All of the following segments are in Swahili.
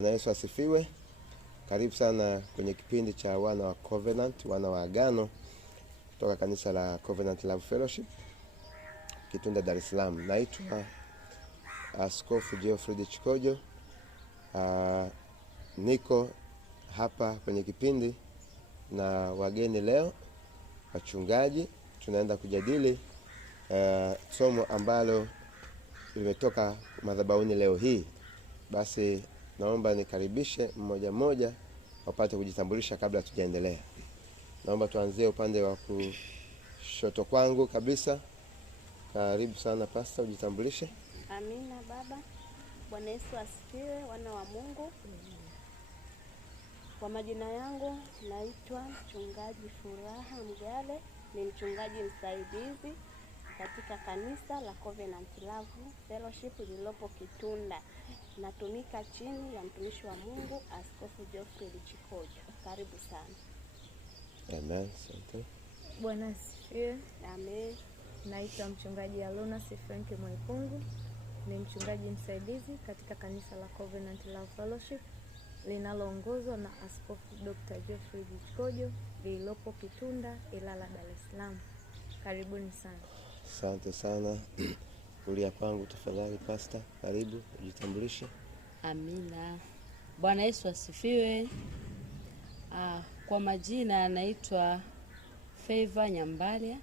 Na Yesu asifiwe. Karibu sana kwenye kipindi cha wana wa Covenant, wana wa agano kutoka kanisa la Covenant Love Fellowship Kitunda, Dar es Salaam. Naitwa Askofu Geoffrey Chikojo. Niko hapa kwenye kipindi na wageni leo, wachungaji. Tunaenda kujadili somo ambalo limetoka madhabahuni leo hii. Basi naomba nikaribishe mmoja mmoja wapate kujitambulisha kabla tujaendelea. Naomba tuanzie upande wa kushoto kwangu kabisa. Karibu sana Pastor, ujitambulishe. Amina baba. Bwana Yesu asifiwe, wana wa Mungu. Kwa majina yangu naitwa Mchungaji Furaha Mgale, ni mchungaji msaidizi katika kanisa la Covenant Love Fellowship lililopo Kitunda. Natumika chini ya mtumishi wa Mungu Askofu Geoffrey Chikojo. Karibu sana. Amen. Asante. Bwana asifiwe. Amen. Naitwa Mchungaji Alona Frank Mwaipungu, ni mchungaji msaidizi katika kanisa la Covenant Love Fellowship linaloongozwa na Askofu Dr. Geoffrey Chikojo lililopo Kitunda, Ilala, Dar es Salaam. Karibuni sana. Asante sana. Kulia kwangu tafadhali Pastor, karibu ujitambulishe. Amina. Bwana Yesu asifiwe. Kwa majina naitwa Favor Nyambalia,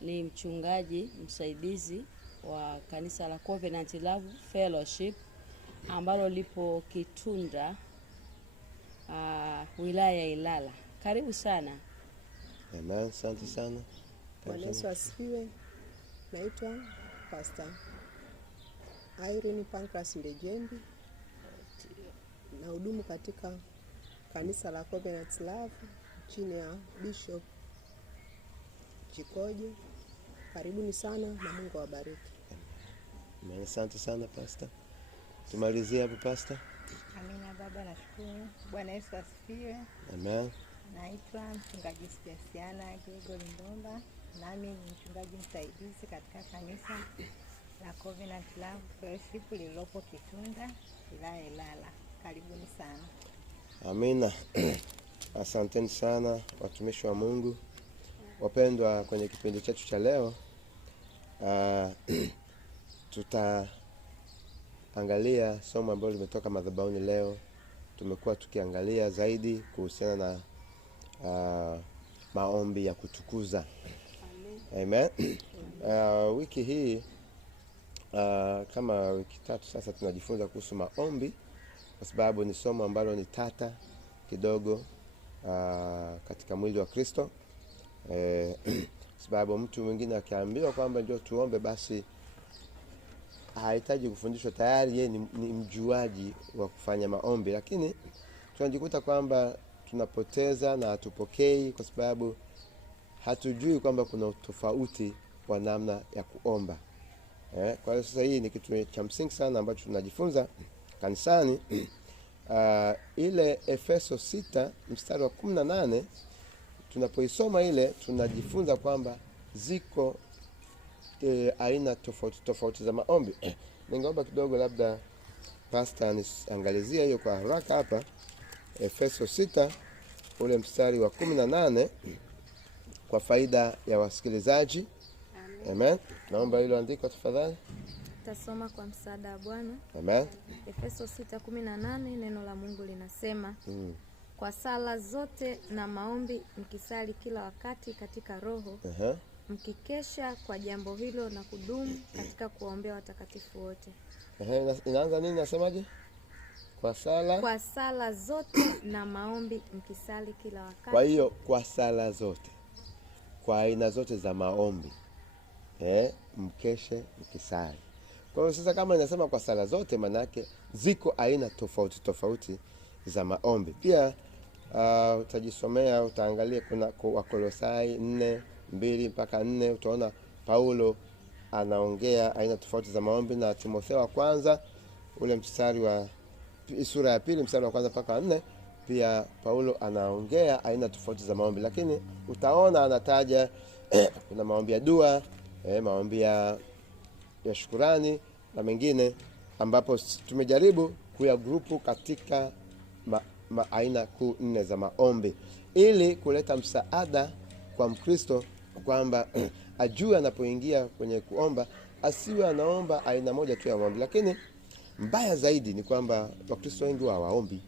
ni mchungaji msaidizi wa kanisa la Covenant Love Fellowship ambalo lipo Kitunda, wilaya ya Ilala. Karibu sana. Amen. Asante sana. Bwana Yesu asifiwe. Naitwa Pastor Irene Pancras Legendi, na hudumu katika kanisa la Covenant Love chini ya Bishop Chikojo. Karibuni sana na Mungu awabariki. Amen. Asante sana Pastor. Tumalizie hapo Pastor. Amina baba, nashukuru. Bwana Yesu asifiwe. Amen. Naitwa Mchungaji Speciana Gregory Ndomba, nami ni mchungaji msaidizi katika kanisa la Covenant Love Fellowship lililopo Kitunda, wilaya Ilala. Karibuni sana. Amina. Asanteni sana watumishi wa Mungu. Wapendwa, kwenye kipindi chetu cha leo tutaangalia somo ambalo limetoka madhabahuni leo. Tumekuwa tukiangalia zaidi kuhusiana na maombi ya kutukuza. Amen. Wiki hii kama wiki tatu sasa tunajifunza kuhusu maombi, kwa sababu ni somo ambalo ni tata kidogo katika mwili wa Kristo. Sababu mtu mwingine akiambiwa kwamba ndio tuombe, basi hahitaji kufundishwa, tayari yeye ni mjuaji wa kufanya maombi. Lakini tunajikuta kwamba tunapoteza na hatupokei kwa sababu hatujui kwamba kuna tofauti wa namna ya kuomba. Kwa hiyo sasa hii ni kitu cha msingi sana ambacho tunajifunza kanisani. Ile Efeso 6 mstari wa 18 tunapoisoma ile tunajifunza kwamba ziko aina tofauti za maombi. Ningeomba kidogo labda Pastor niangalizie hiyo kwa haraka hapa. Efeso 6 ule mstari wa 18 kwa faida ya wasikilizaji. Amen. Naomba hilo andiko tafadhali. Tasoma kwa msaada wa Bwana. Amen. Efeso 6:18, neno la Mungu linasema kwa sala zote na maombi mkisali kila wakati katika roho, mkikesha kwa jambo hilo na kudumu katika kuombea watakatifu wote. Inaanza nini, nasemaje? Kwa sala zote na maombi mkisali kila wakati. Kwa hiyo kwa sala zote, kwa aina zote za maombi, mkeshe mkisali. Kwa hiyo sasa kama inasema kwa sala zote, manake ziko aina tofauti za maombi. Pia utajisomea, utaangalia kuna Wakolosai 4:2 mpaka 4, utaona Paulo anaongea aina tofauti za maombi, na Timotheo wa kwanza ule mstari wa sura ya 2 mstari wa 1 mpaka 4, pia Paulo anaongea aina tofauti za maombi. Lakini utaona anataja kuna maombi ya dua, maombi ya shukurani na mengine, ambapo tumejaribu kuyagrupu katika aina kuu 4 za maombi, ili kuleta msaada kwa Mkristo kwamba ajue anapoingia kwenye kuomba asiwe anaomba aina moja tu ya maombi. Lakini mbaya zaidi ni kwamba Wakristo wengi hawaombi,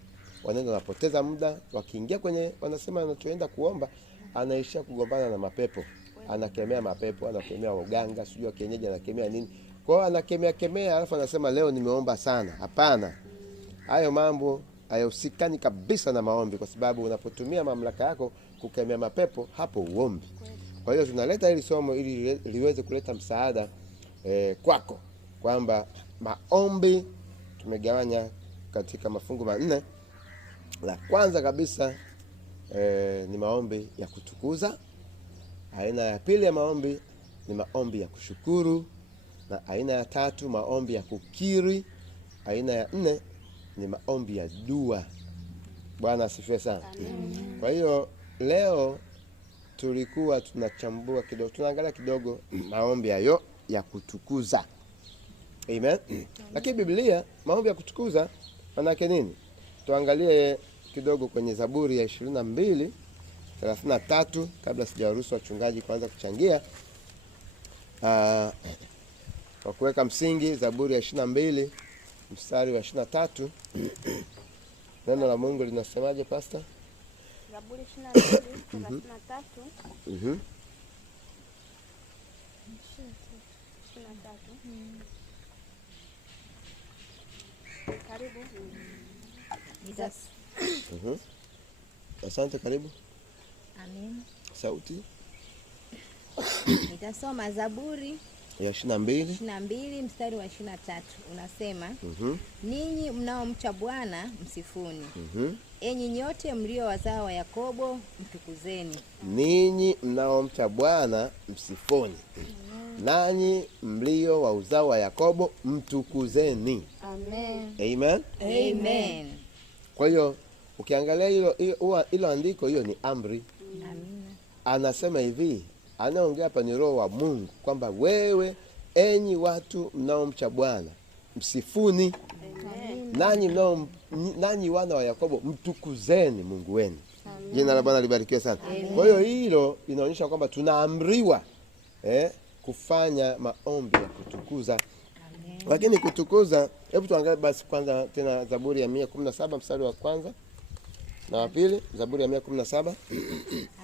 wanaenda wanapoteza muda, wakiingia kwenye wanasema anatoenda kuomba, anaishia kugombana na mapepo, anakemea mapepo, anakemea uganga, sijui kienyeji, anakemea nini. Kwa hiyo anakemea alafu anasema leo nimeomba sana. Hapana, hayo mambo hayahusikani kabisa na maombi, kwa sababu unapotumia mamlaka yako kukemea mapepo, hapo uombi. Kwa hiyo tunaleta hili somo ili liweze kuleta msaada kwako, kwamba maombi tumegawanya katika mafungu 4. La kwanza kabisa ni maombi ya kutukuza. Aina ya pili ya maombi ni maombi ya kushukuru, na aina ya tatu maombi ya kukiri. Aina ya 4 ni maombi ya dua. Bwana asifiwe sana. Amen. Kwa hiyo leo tulikuwa tunachambua kidogo, tunaangalia kidogo maombi hayo ya kutukuza. Amen. Lakini Biblia maombi ya kutukuza maana yake nini? Tuangalie kidogo kwenye Zaburi ya 22:33 kabla sijawaruhusu wachungaji kuanza kuchangia. Kwa kuweka msingi, Zaburi ya 22 mstari wa 23. Neno la Mungu linasemaje, Pastor? Zaburi 22:33. Karibu. Asante, karibu. Amen. Sauti. Nitasoma Zaburi ya 22 mstari wa 23. Unasema, ninyi mnaomcha Bwana msifuni. Enyi nyote mlio wazao wa Yakobo mtukuzeni. Ninyi mnaomcha Bwana msifuni. Nanyi mlio wa uzao wa Yakobo mtukuzeni. Amen. Amen. Amen. Kwa hiyo ukiangalia hilo andiko, hiyo ni amri. Amina. Anasema hivi, anaongea hapa ni Roho wa Mungu kwamba wewe, enyi watu mnaomcha Bwana msifuni. Amen. Nanyi wana wa Yakobo mtukuzeni Mungu wenu. Amen. Jina la Bwana libarikiwe sana. Amen. Kwa hiyo hilo inaonyesha kwamba tunaamriwa kufanya maombi ya kutukuza. Amen. Lakini kutukuza, hebu tuangalie basi kwanza tena Zaburi ya 117 mstari wa kwanza na wa pili. Zaburi ya 117.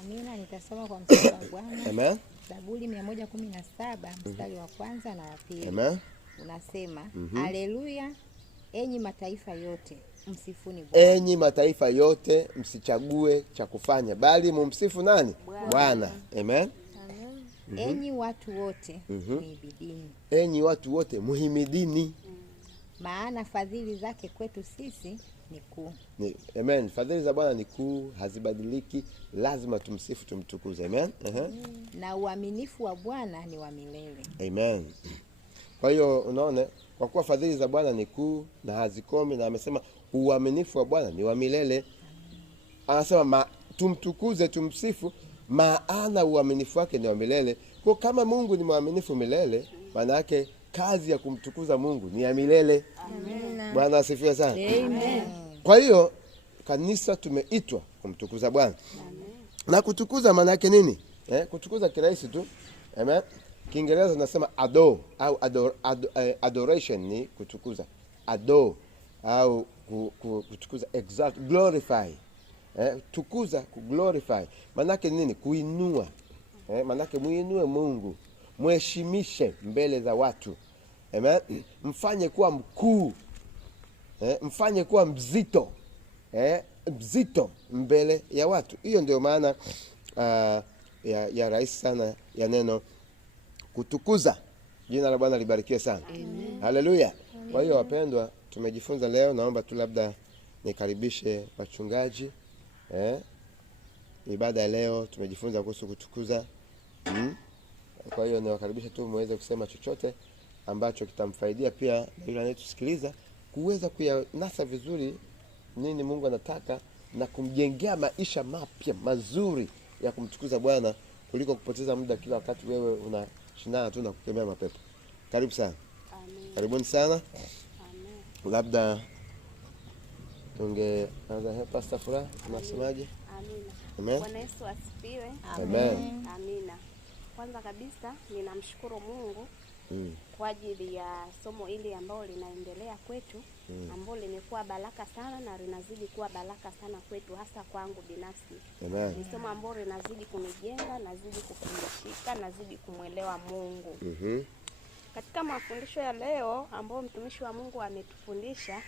Amina, nitasoma kwa mstari wa Bwana. Amen. Zaburi 117 mstari wa kwanza na wa pili. Amen. Unasema, haleluya, enyi mataifa yote msifuni Bwana. Enyi mataifa yote msichague cha kufanya, bali mumsifu nani? Bwana. Amen. Enyi watu wote muhimidini. Enyi watu wote muhimidini. Maana fadhili zake kwetu sisi ni kuu. Amen. Fadhili za Bwana ni kuu, hazibadiliki, lazima tumsifu, tumtukuze. Amen. Na uaminifu wa Bwana ni wa milele. Amen. Kwa hiyo unaona, kwa kuwa fadhili za Bwana ni kuu na hazikomi, na amesema uaminifu wa Bwana ni wa milele. Anasema tumtukuze, tumsifu, maana uaminifu wake ni wa milele. Kwa kama Mungu ni mwaminifu milele, maana yake kazi ya kumtukuza Mungu ni ya milele. Amen. Bwana asifiwe sana. Amen. Kwa hiyo kanisa tumeitwa kumtukuza Bwana. Na kutukuza maana yake nini? Kutukuza kirahisi tu. Amen. Kiingereza tunasema adore au adoration ni kutukuza. Adore au kutukuza, exalt, glorify. Tukuza, kuglorify. Manake nini? Kuinua. Manake muinue Mungu, muheshimishe mbele za watu. Amen. Mfanye kuwa mkuu. Mfanye kuwa mzito. Mzito mbele ya watu. Hiyo ndio maana ya rahisi sana ya neno kutukuza. Jina la Bwana libarikiwe sana. Haleluya. Kwa hiyo wapendwa, tumejifunza leo, naomba tu labda nikaribishe wachungaji. Ibada ya leo tumejifunza kuhusu kutukuza. Kwa hiyo niwakaribisha tu muweze kusema chochote ambacho kitamfaidia pia yule anayetusikiliza kuweza kuyanasa vizuri nini Mungu anataka na kumjengea maisha mapya mazuri ya kumtukuza Bwana, kuliko kupoteza muda kila wakati wewe unashindana tu na kukemea mapepo. Karibu sana. Amen. Karibuni sana. Amen. Labda tungeanza Pastor Furaha, unasemaje? Amina. Amen. Bwana Yesu asifiwe. Amen. Amina. Kwanza kabisa ninamshukuru Mungu kwa ajili ya somo hili ambalo linaendelea kwetu, ambalo limekuwa baraka sana na linazidi kuwa baraka sana kwetu, hasa kwangu binafsi. Amen. Ni somo ambalo linazidi kunijenga, nazidi kupumzika, nazidi kumwelewa Mungu. Katika mafundisho ya leo ambao mtumishi wa Mungu ametufundisha,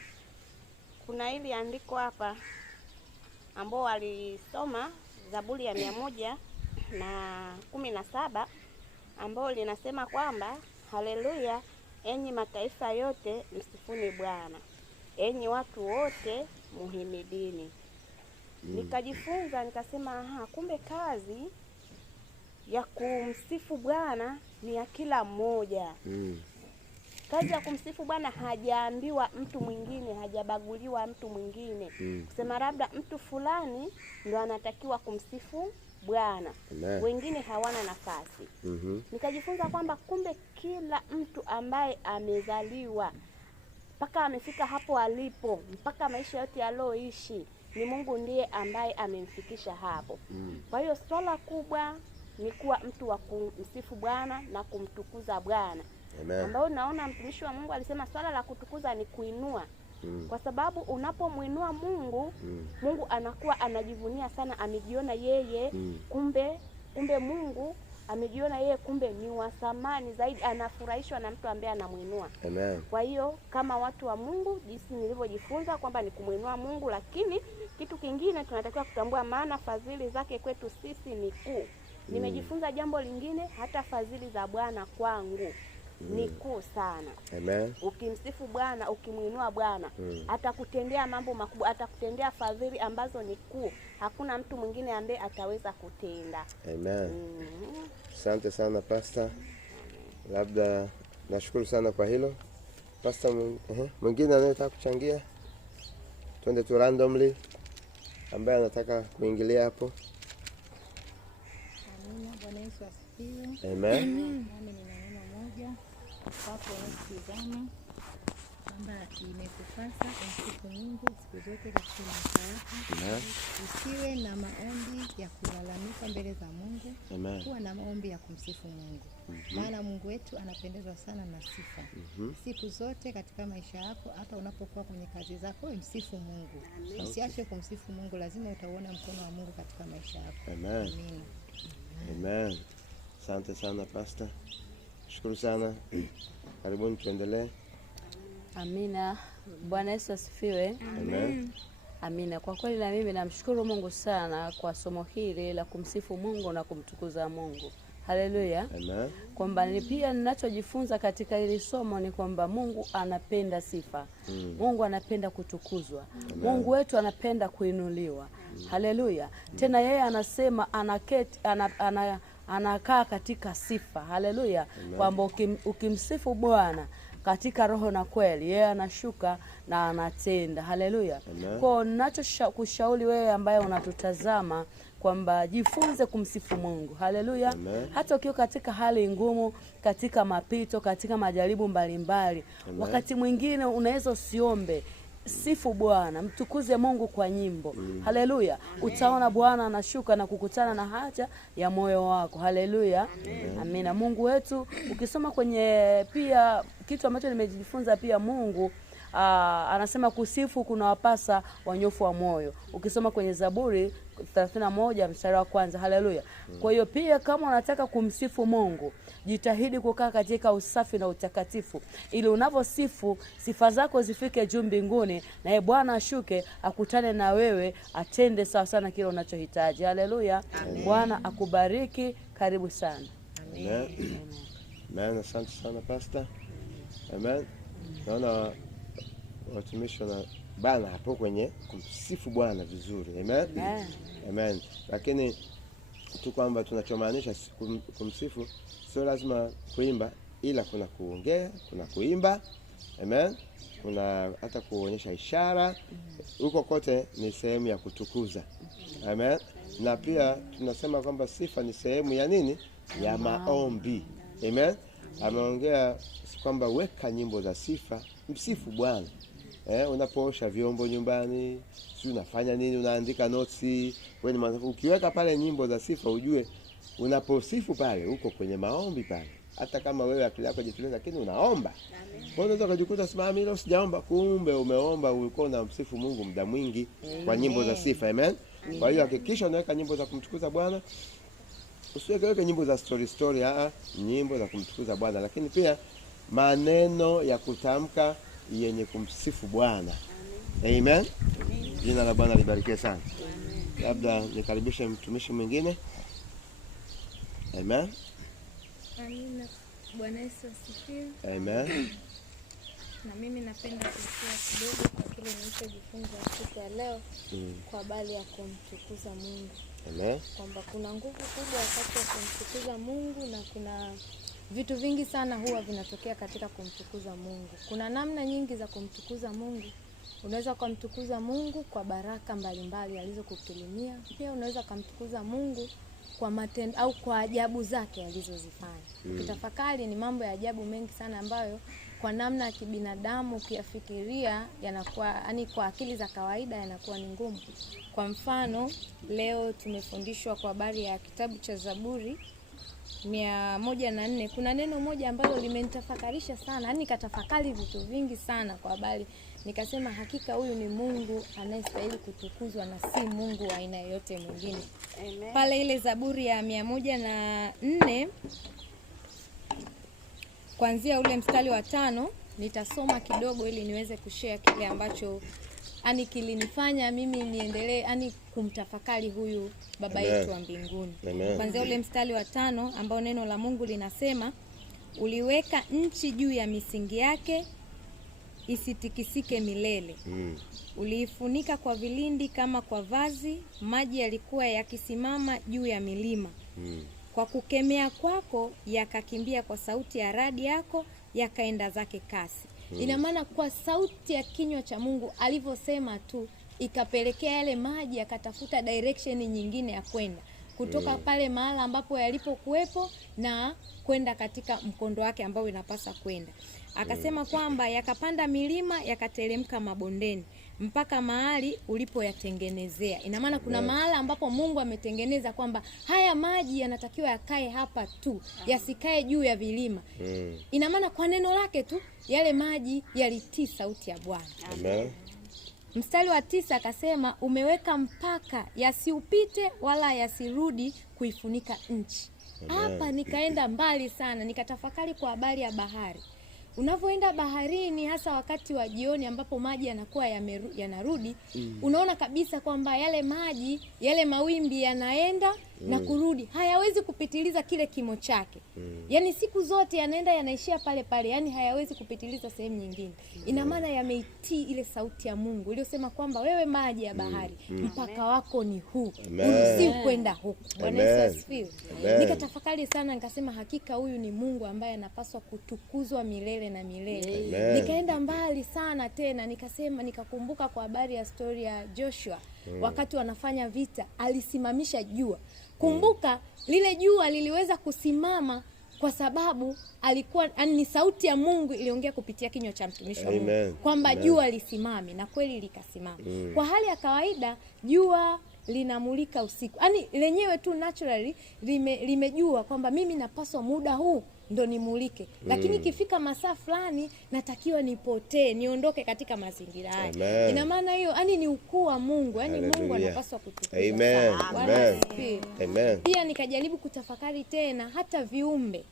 kuna hili andiko hapa ambao alisoma Zaburi ya 117 ambao linasema kwamba haleluya, enyi mataifa yote msifuni Bwana, enyi watu wote muhimidini. Nikajifunza nikasema, kumbe kazi ya kumsifu Bwana ni ya kila mmoja. Kazi ya kumsifu Bwana hajaambiwa mtu mwingine, hajabaguliwa mtu mwingine. Kusema labda mtu fulani ndo anatakiwa kumsifu Bwana, wengine hawana nafasi. Nikajifunza kwamba kumbe kila mtu ambaye amezaliwa mpaka amefika hapo alipo, mpaka maisha yote alioishi, ni Mungu ndiye ambaye amemfikisha hapo. Kwa hiyo swala kubwa ni kuwa mtu wa kumsifu Bwana na kumtukuza Bwana. Ambao naona mtumishi wa Mungu alisema swala la kutukuza ni kuinua. Kwa sababu unapomuinua Mungu, Mungu anakuwa anajivunia sana, amejiona yeye kumbe Mungu amejiona yeye kumbe ni wa thamani zaidi, anafurahishwa na mtu ambaye anamuinua. Kwa hiyo kama watu wa Mungu, jinsi nilivyojifunza kwamba ni kumuinua Mungu, lakini kitu kingine tunatakiwa kutambua maana fadhili zake kwetu sisi ni kuu. Nimejifunza jambo lingine, hata fadhili za Bwana kwangu ni kuu sana. Ukimsifu Bwana, ukimuinua Bwana, atakutendea mambo makubwa, atakutendea fadhili ambazo ni kuu. Hakuna mtu mwingine ambaye ataweza kutenda. Asante sana Pastor. Labda nashukuru sana kwa hilo. Pastor, mwingine anayetaka kuchangia? Twende tu randomly ambaye anataka kuingilia hapo. Amina. Bwana Yesu asifiwe. Amen. Nami nina neno moja kwako unasikizana, kwamba imekupasa kumsifu Mungu siku zote katika maisha yako. Usiwe na maombi ya kulalamika mbele za Mungu. Kuwa na maombi ya kumsifu Mungu. Maana Mungu wetu anapendezwa sana na sifa. Siku zote katika maisha yako, hata unapokuwa kwenye kazi zako, msifu Mungu. Usiache kumsifu Mungu, lazima utaona mkono wa Mungu katika maisha yako. Amina. Amen. Asante sana Pastor. Shukuru sana. Karibuni tuendelee. Amina. Bwana Yesu asifiwe. Amen. Amina. Kwa kweli na mimi namshukuru Mungu sana kwa somo hili la kumsifu Mungu na kumtukuza Mungu. Haleluya. Amen. Kwamba ni pia ninachojifunza katika hili somo ni kwamba Mungu anapenda sifa. Mungu anapenda kutukuzwa. Mungu wetu anapenda kuinuliwa. Haleluya. Tena yeye anasema anaketi anakaa katika sifa. Haleluya. Kwamba ukimsifu Bwana katika roho na kweli, yeye anashuka na anatenda. Haleluya. Kwa ninachokushauri wewe ambaye unatutazama kwamba jifunze kumsifu Mungu. Haleluya. Hata ukiwa katika hali ngumu, katika mapito, katika majaribu mbalimbali, wakati mwingine unaweza usiombe, sifu Bwana, mtukuze Mungu kwa nyimbo. Haleluya. Utaona Bwana anashuka na kukutana na haja ya moyo wako. Haleluya. Amina. Mungu wetu, ukisoma kwenye pia kitu ambacho nimejifunza pia, Mungu anasema kusifu kuna wapasa wanyofu wa moyo. Ukisoma kwenye Zaburi 31 mstari wa 1. Haleluya. Kwa hiyo pia kama unataka kumsifu Mungu, jitahidi kukaa katika usafi na utakatifu, ili unaposifu sifa zako zifike juu mbinguni, na Bwana ashuke akutane na wewe, atende sawa sana kile unachohitaji. Haleluya. Bwana akubariki. Karibu sana. Amen. Amen. Asante sana Pastor. Amen. Naona watumishi na bana hapo kwenye kumsifu Bwana vizuri. Amen. Amen. Lakini tu kwamba tunachomaanisha kumsifu sio lazima kuimba, ila kuna kuongea, kuna kuimba. Amen. Kuna hata kuonyesha ishara. Huko kote ni sehemu ya kutukuza. Amen. Na pia tunasema kwamba sifa ni sehemu ya nini? Ya maombi. Amen. Ameongea kwamba weka nyimbo za sifa, msifu Bwana. unapoosha vyombo nyumbani, si unafanya nini, unaandika notes, wewe ni ukiweka pale nyimbo za sifa, ujue unaposifu pale uko kwenye maombi pale. Hata kama wewe akili yako jituliza, lakini unaomba. Kwa hiyo unaweza kujikuta simama leo sijaomba, kumbe umeomba, ulikuwa unamsifu Mungu muda mwingi kwa nyimbo za sifa. Amen. Kwa hiyo hakikisha unaweka nyimbo za kumtukuza Bwana. Usiweke nyimbo za story, nyimbo za kumtukuza Bwana, lakini pia maneno ya kutamka yenye kumsifu Bwana. Amen. Jina la Bwana libarikiwe sana. Labda nikaribishe mtumishi mwingine. Amen. Amina. Bwana Yesu asifiwe. Amen. Na mimi napenda kushare kidogo kwa kile nilichojifunza siku ya leo kwa habari ya kumtukuza Mungu. Amen. Kwamba kuna nguvu kubwa wakati wa kumtukuza Mungu na kuna vitu vingi sana huwa vinatokea katika kumtukuza Mungu. Kuna namna nyingi za kumtukuza Mungu. Unaweza kumtukuza Mungu kwa baraka mbalimbali alizokukirimia. Pia unaweza kumtukuza Mungu kwa matendo au kwa ajabu zake alizozifanya. Ukitafakari ni mambo ya ajabu mengi sana ambayo kwa namna ya kibinadamu ukiyafikiria yanakuwa, yani kwa akili za kawaida yanakuwa ni ngumu. Kwa mfano, leo tumefundishwa kwa habari ya kitabu cha Zaburi 104. Kuna neno moja ambalo limenitafakarisha sana, yani nikatafakari vitu vingi sana kwa habari. Nikasema hakika huyu ni Mungu anayestahili kutukuzwa na si Mungu wa aina yoyote mwingine. Amen. Pale ile Zaburi ya 104 kuanzia ule mstari wa 5 nitasoma kidogo ili niweze kushare kile ambacho ani kilinifanya mimi niendelee ani kumtafakari huyu baba yetu wa mbinguni. Kuanzia ule mstari wa 5 ambao neno la Mungu linasema, uliweka nchi juu ya misingi yake isitikisike milele. Uliifunika kwa vilindi kama kwa vazi, maji yalikuwa yakisimama juu ya milima. Kwa kukemea kwako yakakimbia, kwa sauti ya radi yako yakaenda zake kasi. Ina maana kwa sauti ya kinywa cha Mungu alivyosema tu ikapelekea yale maji yakatafuta direction nyingine ya kwenda kutoka pale mahala ambapo yalipokuwepo na kwenda katika mkondo wake ambao inapasa kwenda. Akasema kwamba yakapanda milima yakateremka mabondeni mpaka mahali ulipoyatengenezea. Ina maana kuna mahala ambapo Mungu ametengeneza kwamba haya maji yanatakiwa yakae hapa tu, yasikae juu ya vilima. Ina maana kwa neno lake tu yale maji yalitii sauti ya Bwana. Amen. Mstari wa 9 akasema, umeweka mpaka yasiupite wala yasirudi kuifunika nchi. Hapa nikaenda mbali sana, nikatafakari kwa habari ya bahari. Unavyoenda baharini hasa wakati wa jioni ambapo maji yanakuwa yanarudi, unaona kabisa kwamba yale maji, yale mawimbi yanaenda na kurudi, hayawezi kupitiliza kile kimo chake. Yaani siku zote yanaenda yanaishia pale pale, yani hayawezi kupitiliza sehemu nyingine. Ina maana yameitii ile sauti ya Mungu iliyosema kwamba wewe maji ya bahari, mpaka wako ni huu, uruhusi kwenda huku. Bwana Yesu asifiwe. Nikatafakari sana, nikasema hakika huyu ni Mungu ambaye anapaswa kutukuzwa milele na milele. Nikaenda mbali sana tena, nikasema nikakumbuka kwa habari ya story ya Joshua. Wakati wanafanya vita, alisimamisha jua. Kumbuka lile jua liliweza kusimama kwa sababu alikuwa ni sauti ya Mungu iliongea kupitia kinywa cha mtumishi wa Mungu kwamba jua lisimame, na kweli likasimama. Kwa hali ya kawaida jua linamulika usiku, yani lenyewe tu naturally limejua kwamba mimi napaswa muda huu ndo nimulike, lakini ikifika masaa fulani natakiwa nipotee, niondoke katika mazingira haya. Ina maana hiyo yani ni ukuu wa Mungu, yani Mungu anapaswa kutukuzwa. Amen. Amen. Pia nikajaribu kutafakari tena hata viumbe.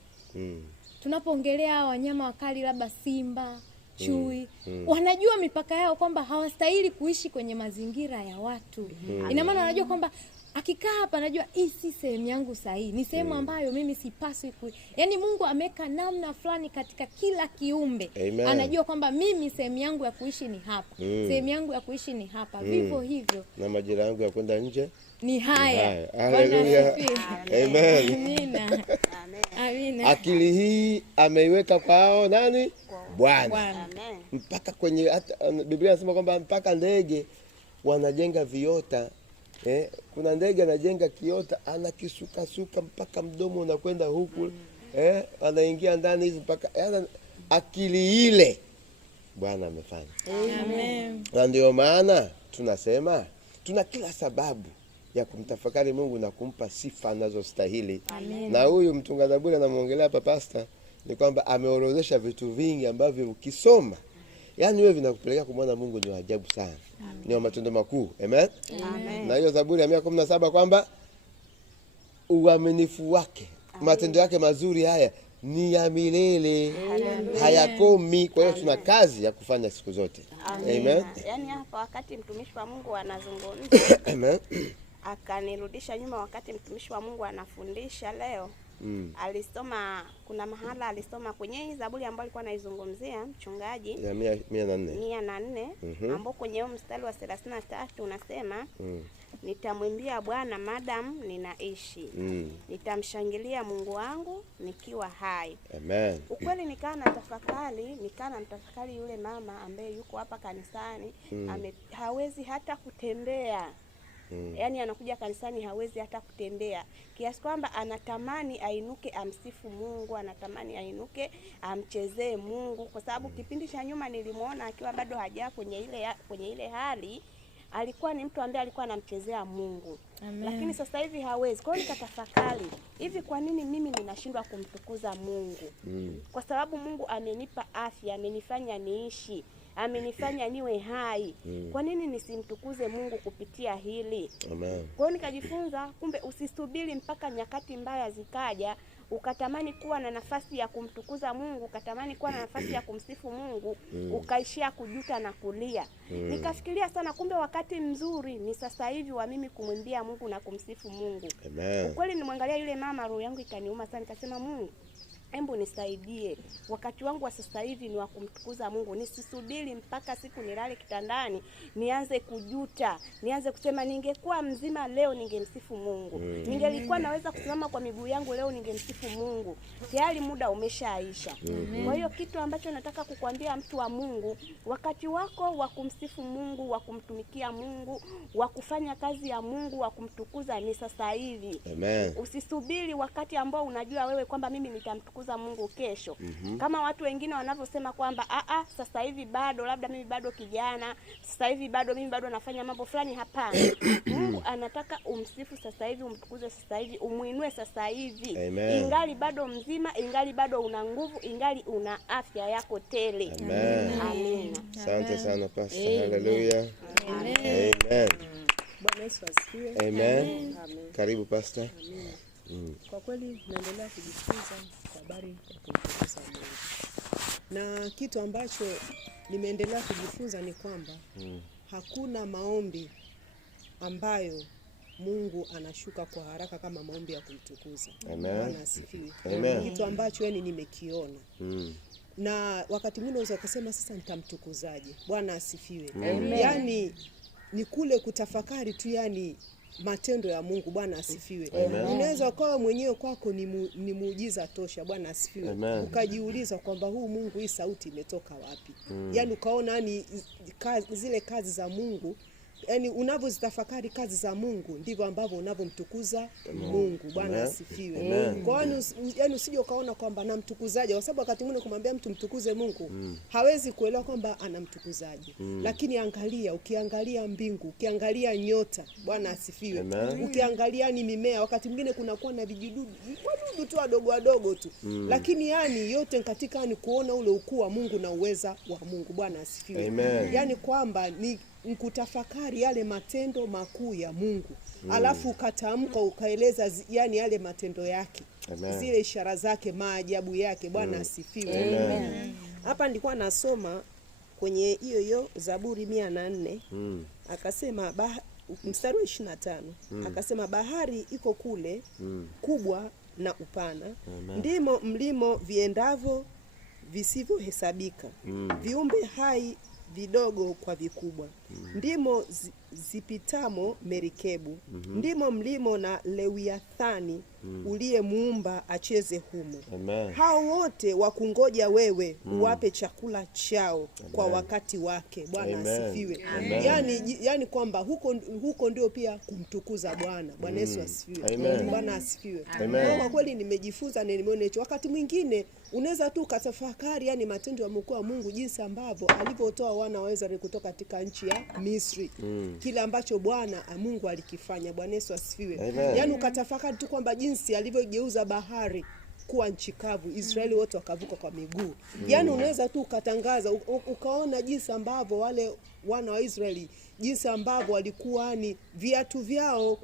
Tunapoongelea wanyama wakali, labda simba, chui, wanajua mipaka yao kwamba hawastahili kuishi kwenye mazingira ya watu. Ina maana wanajua kwamba akikaa hapa najua hii si sehemu yangu sahihi, ni sehemu ambayo mimi sipaswi yani Mungu ameka namna fulani katika kila kiumbe. Anajua kwamba mimi sehemu yangu ya kuishi ni hapa, sehemu yangu ya kuishi ni hapa. Vivyo hivyo na majira yangu ya kwenda nje ni haya. Haleluya. Amen. Amina. Amina. Akili hii ameiweka kwao nani? Bwana. Amen. Mpaka kwenye hata Biblia inasema kwamba mpaka ndege wanajenga viota. Kuna ndege anajenga kiota, anakisuka mpaka mdomo unakwenda huku. Anaingia ndani hizi mpaka akili ile Bwana amefanya. Amen. Na ndio maana tunasema tuna kila sababu ya kumtafakari Mungu na kumpa sifa anazostahili. Na huyu mtunga Zaburi anamuongelea hapa pastor ni kwamba ameorodhesha vitu vingi ambavyo ukisoma yani wewe vinakupeleka kumwona Mungu ni ajabu sana. Ni wa matendo makuu. Amen. Na hiyo Zaburi ya 117 kwamba uaminifu wake, matendo yake mazuri haya ni ya milele, hayakomi. Kwa hiyo tuna kazi ya kufanya siku zote. Amen. Yaani hapa wakati mtumishi wa Mungu anazungumza Amen. akanirudisha nyuma wakati mtumishi wa Mungu anafundisha leo. Alisoma, kuna mahala alisoma kwenye hii Zaburi ambayo alikuwa anaizungumzia mchungaji ya 104 ambao kwenye mstari wa 33 unasema nitamwimbia Bwana madam ninaishi. Nitamshangilia Mungu wangu nikiwa hai. Amen. Ukweli nikaa namtafakari yule mama ambaye yuko hapa kanisani, hawezi hata kutembea. Yaani anakuja kanisani hawezi hata kutembea. Kiasi kwamba anatamani ainuke amsifu Mungu, anatamani ainuke amchezee Mungu, kwa sababu kipindi cha nyuma nilimuona akiwa bado haja kwenye ile hali alikuwa ni mtu ambaye alikuwa anamchezea Mungu. Lakini sasa hivi hawezi. Kwa hiyo nikatafakari, hivi kwa nini mimi ninashindwa kumtukuza Mungu? Kwa sababu Mungu amenipa afya, amenifanya niishi, amenifanya niwe hai. Kwa nini nisimtukuze Mungu kupitia hili? Amen. Kwa hiyo nikajifunza kumbe usisubiri mpaka nyakati mbaya zikaja ukatamani kuwa na nafasi ya kumtukuza Mungu, ukatamani kuwa na nafasi ya kumsifu Mungu, ukaishia kujuta na kulia. Nikafikiria sana kumbe wakati mzuri ni sasa hivi wa mimi kumwimbia Mungu na kumsifu Mungu. Amen. Ukweli nimwangalia yule mama, roho yangu ikaniuma sana, nikasema Mungu, Embu nisaidie. Wakati wangu wa sasa hivi ni wa kumtukuza Mungu. Nisisubiri mpaka siku nilale kitandani nianze kujuta, nianze kusema ningekuwa mzima leo ningemsifu Mungu. Ningelikuwa naweza kusimama kwa miguu yangu leo ningemsifu Mungu. Tayari muda umeshaisha. Kwa hiyo kitu ambacho nataka kukwambia mtu wa Mungu, wakati wako wa kumsifu Mungu, wa kumtumikia Mungu, wa kufanya kazi ya Mungu, wa kumtukuza ni sasa hivi. Amen. Usisubiri wakati ambao unajua wewe kwamba mimi nitamtukuza Mungu kesho. Kama watu wengine wanavyosema kwamba sasa hivi bado, labda mimi bado kijana, sasa hivi bado mimi bado nafanya mambo fulani. Hapana. Mungu anataka umsifu sasa hivi, umtukuze sasa hivi, umuinue sasa hivi. Amen. Ingali bado mzima, ingali bado una nguvu, ingali una afya yako tele. Amen. Amina. Asante sana Pastor. Hallelujah. Amen. Amen. Bwana Yesu asifiwe. Amen. Amen. Karibu Pastor. Kwa kweli naendelea kujifunza habari ya kumtukuza Mungu. Na kitu ambacho nimeendelea kujifunza ni kwamba hakuna maombi ambayo Mungu anashuka kwa haraka kama maombi ya kumtukuza. Bwana asifiwe. Amen. Kitu ambacho yani nimekiona. Na wakati mwingine unaweza kusema sasa nitamtukuzaje? Bwana asifiwe. Yani ni kule kutafakari tu, yani matendo ya Mungu. Bwana asifiwe. Unaweza ukawa mwenyewe kwako ni muujiza tosha. Bwana asifiwe. Ukajiuliza kwamba huu Mungu, hii sauti imetoka wapi? Yani ukaona yani zile kazi za Mungu, yani unavyozitafakari kazi za Mungu ndivyo ambavyo unavyomtukuza Mungu. Bwana asifiwe. Kwa hiyo yani usije ukaona kwamba namtukuzaje, kwa sababu wakati mwingine kumwambia mtu mtukuze Mungu hawezi kuelewa kwamba anamtukuzaje. Lakini angalia, ukiangalia mbingu, ukiangalia nyota, Bwana asifiwe. Ukiangalia ni mimea, wakati mwingine kunakuwa na vijidudu, wadudu tu wadogo tu. Lakini yani yote katika ni kuona ule ukuu wa Mungu na uweza wa Mungu. Bwana asifiwe. Yani kwamba ni kutafakari yale matendo makuu ya Mungu. Alafu ukatamka ukaeleza yani yale matendo yake. Zile ishara zake, maajabu yake. Bwana asifiwe. Hapa nilikuwa nasoma kwenye hiyo Zaburi 104. Akasema mstari wa 25. Akasema bahari iko kule kubwa na upana. Ndimo mlimo viendavo visivyohesabika. Viumbe hai vidogo kwa vikubwa. Ndimo zipitamo merikebu. Ndimo mlimo na Lewiathani uliyemuumba acheze humo. Amen. Hao wote wakungoja wewe uwape chakula chao kwa wakati wake. Bwana Amen. asifiwe. Amen. Yani kwamba huko ndio pia kumtukuza Bwana. Bwana Yesu asifiwe. Amen. Bwana asifiwe. Amen. Kwa kweli nimejifunza na nimeona hicho. Wakati mwingine unaweza tu ukatafakari yani matendo ya mkuu wa Mungu, jinsi ambavyo alivyotoa wana wa Israeli kutoka katika nchi ya Misri. Kile ambacho Bwana Mungu alikifanya. Bwana Yesu asifiwe. Yani ukatafakari tu kwamba jinsi alivyogeuza bahari kuwa nchi kavu, Israeli wote wakavuka kwa miguu. Yani unaweza tu ukatangaza ukaona jinsi ambavyo wale wana wa Israeli jinsi ambavyo walikuwa ni viatu vyao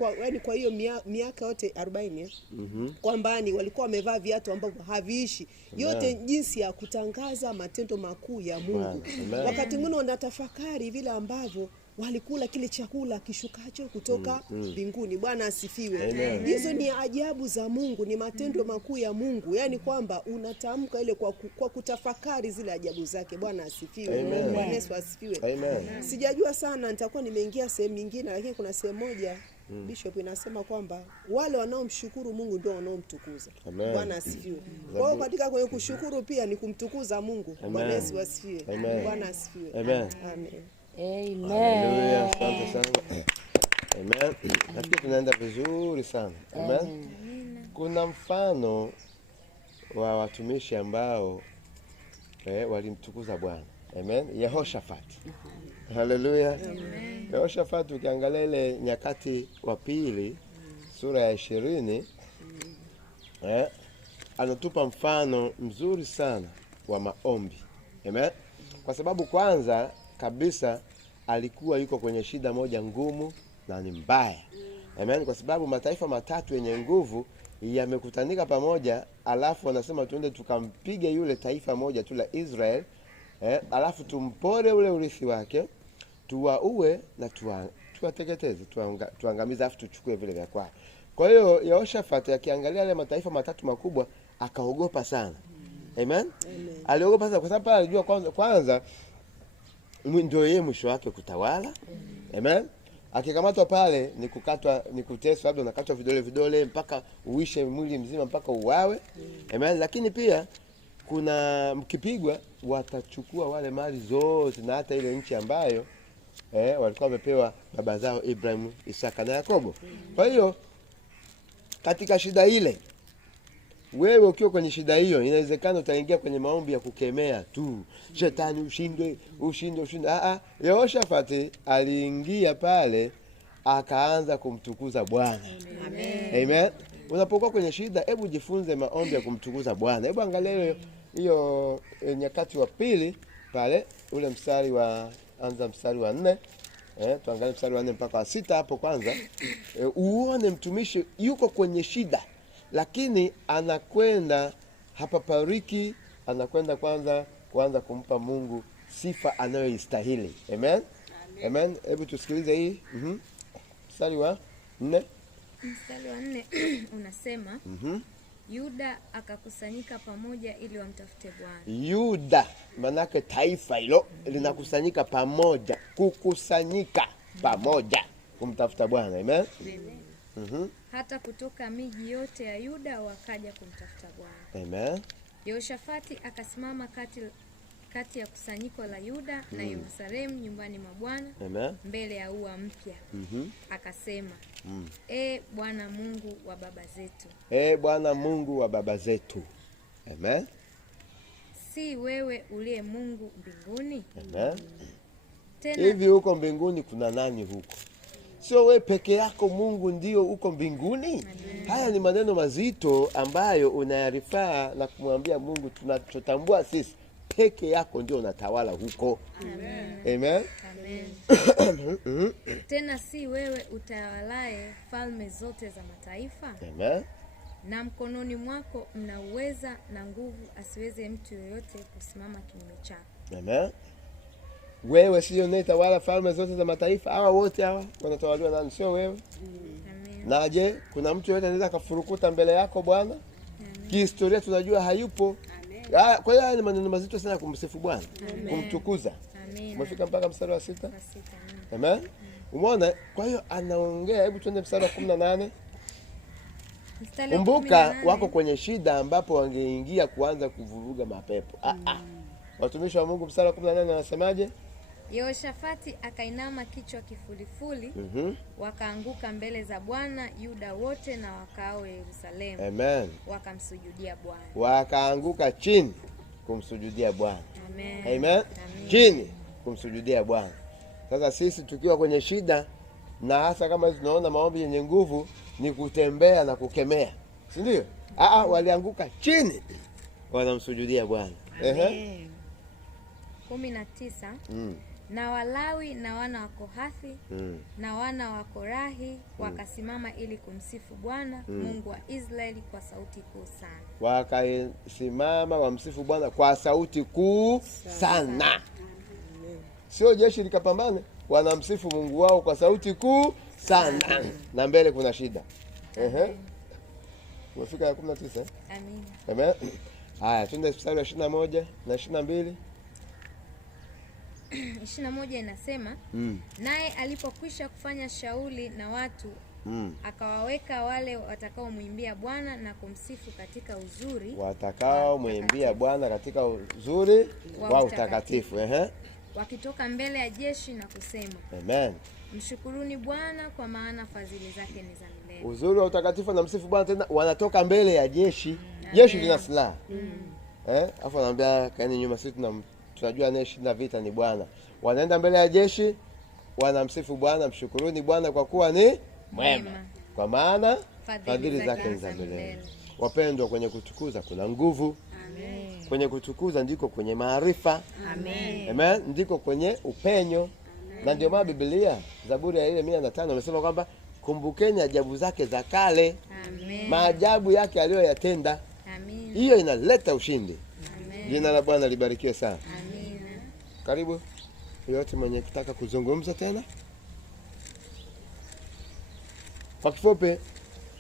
kwa hiyo miaka yote 40 kwamba ni walikuwa wamevaa viatu ambavyo haviishi. Yote jinsi ya kutangaza matendo makuu ya Mungu. Wakati mwingine unatafakari vile ambavyo walikula kile chakula kishukacho kutoka mbinguni. Bwana asifiwe. Hizo ni ajabu za Mungu, ni matendo makuu ya Mungu. Yani kwamba unatamka ile kwa kutafakari zile ajabu zake. Bwana asifiwe. Bwana Yesu asifiwe. Sijajua sana nitakuwa nimeingia sehemu nyingine, lakini kuna sehemu moja Bishop inasema kwamba wale wanaomshukuru Mungu ndio wanaomtukuza. Bwana asifiwe. Kwa hiyo katika kwenye kushukuru pia ni kumtukuza Mungu. Bwana Yesu asifiwe. Bwana asifiwe. Amen. Amen. Amen. Haleluya, asante sana. Amen. Nafikiri tunaenda vizuri sana. Amen. Kuna mfano wa watumishi ambao walimtukuza Bwana. Amen. Yehoshafat. Haleluya. Yehoshafat ukiangalia ile Nyakati wa Pili sura ya 20 anatupa mfano mzuri sana wa maombi. Amen. Kwa sababu kwanza kabisa alikuwa yuko kwenye shida moja ngumu na ni mbaya. Amen. Kwa sababu mataifa matatu yenye nguvu yamekutanika pamoja, alafu wanasema tuende tukampige yule taifa moja tu la Israel, alafu tumpore ule urithi wake, tuwaue na tuwateketeze, tuangamize, alafu tuchukue vile vya kwao. Kwa hiyo Yehoshafat akiangalia yale mataifa matatu makubwa akaogopa sana. Amen. Aliogopa sana kwa sababu alijua kwanza ndio yeye mwisho wake kutawala. Amen. Akikamatwa pale ni kukatwa, ni kuteswa, labda unakatwa vidole mpaka uishe mwili mzima mpaka uwawe. Amen. Lakini pia kuna mkipigwa watachukua wale mali zote na hata ile nchi ambayo walikuwa wamepewa baba zao Ibrahim, Isaka na Yakobo. Kwa hiyo katika shida ile, wewe ukiwa kwenye shida hiyo, inawezekana utaingia kwenye maombi ya kukemea tu, shetani ushinde. Yehoshafati aliingia pale akaanza kumtukuza Bwana. Amen. Unapokuwa kwenye shida, hebu jifunze maombi ya kumtukuza Bwana. Hebu angalia hiyo Nyakati wa Pili pale ule mstari wa 4. Tuangalie mstari wa 4 mpaka wa 6 hapo kwanza. Uone mtumishi yuko kwenye shida, lakini anakwenda hapa pariki, anakwenda kwanza kumpa Mungu sifa anayoistahili. Amen. Amen. Hebu tusikilize hii. Mstari wa 4. Mstari wa 4 unasema Yuda akakusanyika pamoja ili wamtafute Bwana. Yuda manake taifa hilo linakusanyika pamoja, kukusanyika pamoja kumtafuta Bwana. Amen. Hata kutoka miji yote ya Yuda wakaja kumtafuta Bwana. Amen. Yehoshafati akasimama kati ya kusanyiko la Yuda na Yerusalemu nyumbani mwa Bwana mbele ya ua mpya. Akasema, Bwana Mungu wa baba zetu. Bwana Mungu wa baba zetu. Amen. Si wewe uliye Mungu mbinguni? Amen. Tena hivi huko mbinguni kuna nani huko? Sio wewe peke yako, Mungu ndio uko mbinguni. Haya ni maneno mazito ambayo unayarifaa na kumwambia Mungu, tunachotambua sisi peke yako ndio unatawala huko. Amen. Amen. Tena si wewe utawalaye falme zote za mataifa? Amen. Na mkononi mwako mna uweza na nguvu, asiweze mtu yoyote kusimama kinyume chako. Amen. Wewe sio unayetawala falme zote za mataifa. Hawa wote hawa wanatawaliwa nani? Sio wewe. Amen. Na je, kuna mtu yote anaweza kufurukuta mbele yako Bwana? Kihistoria tunajua hayupo. Amen. Kwa hiyo ni maneno mazito sana kumsifu Bwana, kumtukuza. Amen. Umefika mpaka mstari wa 6. Amen. Umeona? Kwa hiyo anaongea, hebu tuende mstari wa 18. Mstari wa Kumbuka 18. wako kwenye shida ambapo wangeingia kuanza kuvuruga mapepo. Watumishi wa Mungu, mstari wa 18 anasemaje? Yehoshafati akainama kichwa kifulifuli, wakaanguka mbele za Bwana Yuda wote na wakao Yerusalemu. Amen. Wakamsujudia Bwana. Wakaanguka chini kumsujudia Bwana. Amen. Amen. Amen. Chini kumsujudia Bwana. Sasa sisi tukiwa kwenye shida, na hasa kama tunaona maombi yenye nguvu ni kutembea na kukemea, si ndio? Walianguka chini wanamsujudia Bwana. 19. Na Walawi na wana wa Kohathi na wana wa Korahi wakasimama ili kumsifu Bwana Mungu wa Israeli kwa sauti kuu sana. Wakasimama wamsifu Bwana kwa sauti kuu sana. Sio jeshi likapambane, wanamsifu Mungu wao kwa sauti kuu sana. Na mbele kuna shida. Umefika 19? Amen. Amen. Haya, twende mstari wa 21 na 22. 21 inasema, naye alipokwisha kufanya shauri na watu, akawaweka wale watakaomwimbia Bwana na kumsifu katika uzuri, watakaomwimbia Bwana katika uzuri wa utakatifu. Wakitoka mbele ya jeshi na kusema, Amen. Mshukuruni Bwana kwa maana fadhili zake ni za milele. Uzuri wa utakatifu na msifu Bwana, tena wanatoka mbele ya jeshi. Jeshi lina silaha. Afu anaambia kaeni nyuma, sisi tunajua anayeshinda vita ni Bwana. Wanaenda mbele ya jeshi, wanamsifu Bwana, mshukuruni Bwana kwa kuwa ni mwema, kwa maana fadhili zake ni za milele. Wapendwa, kwenye kutukuza kuna nguvu. Amen. Kwenye kutukuza ndiko kwenye maarifa. Amen. Amen. Ndiko kwenye upenyo. Amen. Na ndio maana Biblia Zaburi ya ile 105 amesema kwamba kumbukeni ajabu zake za kale. Amen. Maajabu yake aliyoyatenda. Amen. Hiyo inaleta ushindi. Amen. Jina la Bwana libarikiwe sana. Amen. Karibu yote mwenye kutaka kuzungumza tena. Kwa kifupi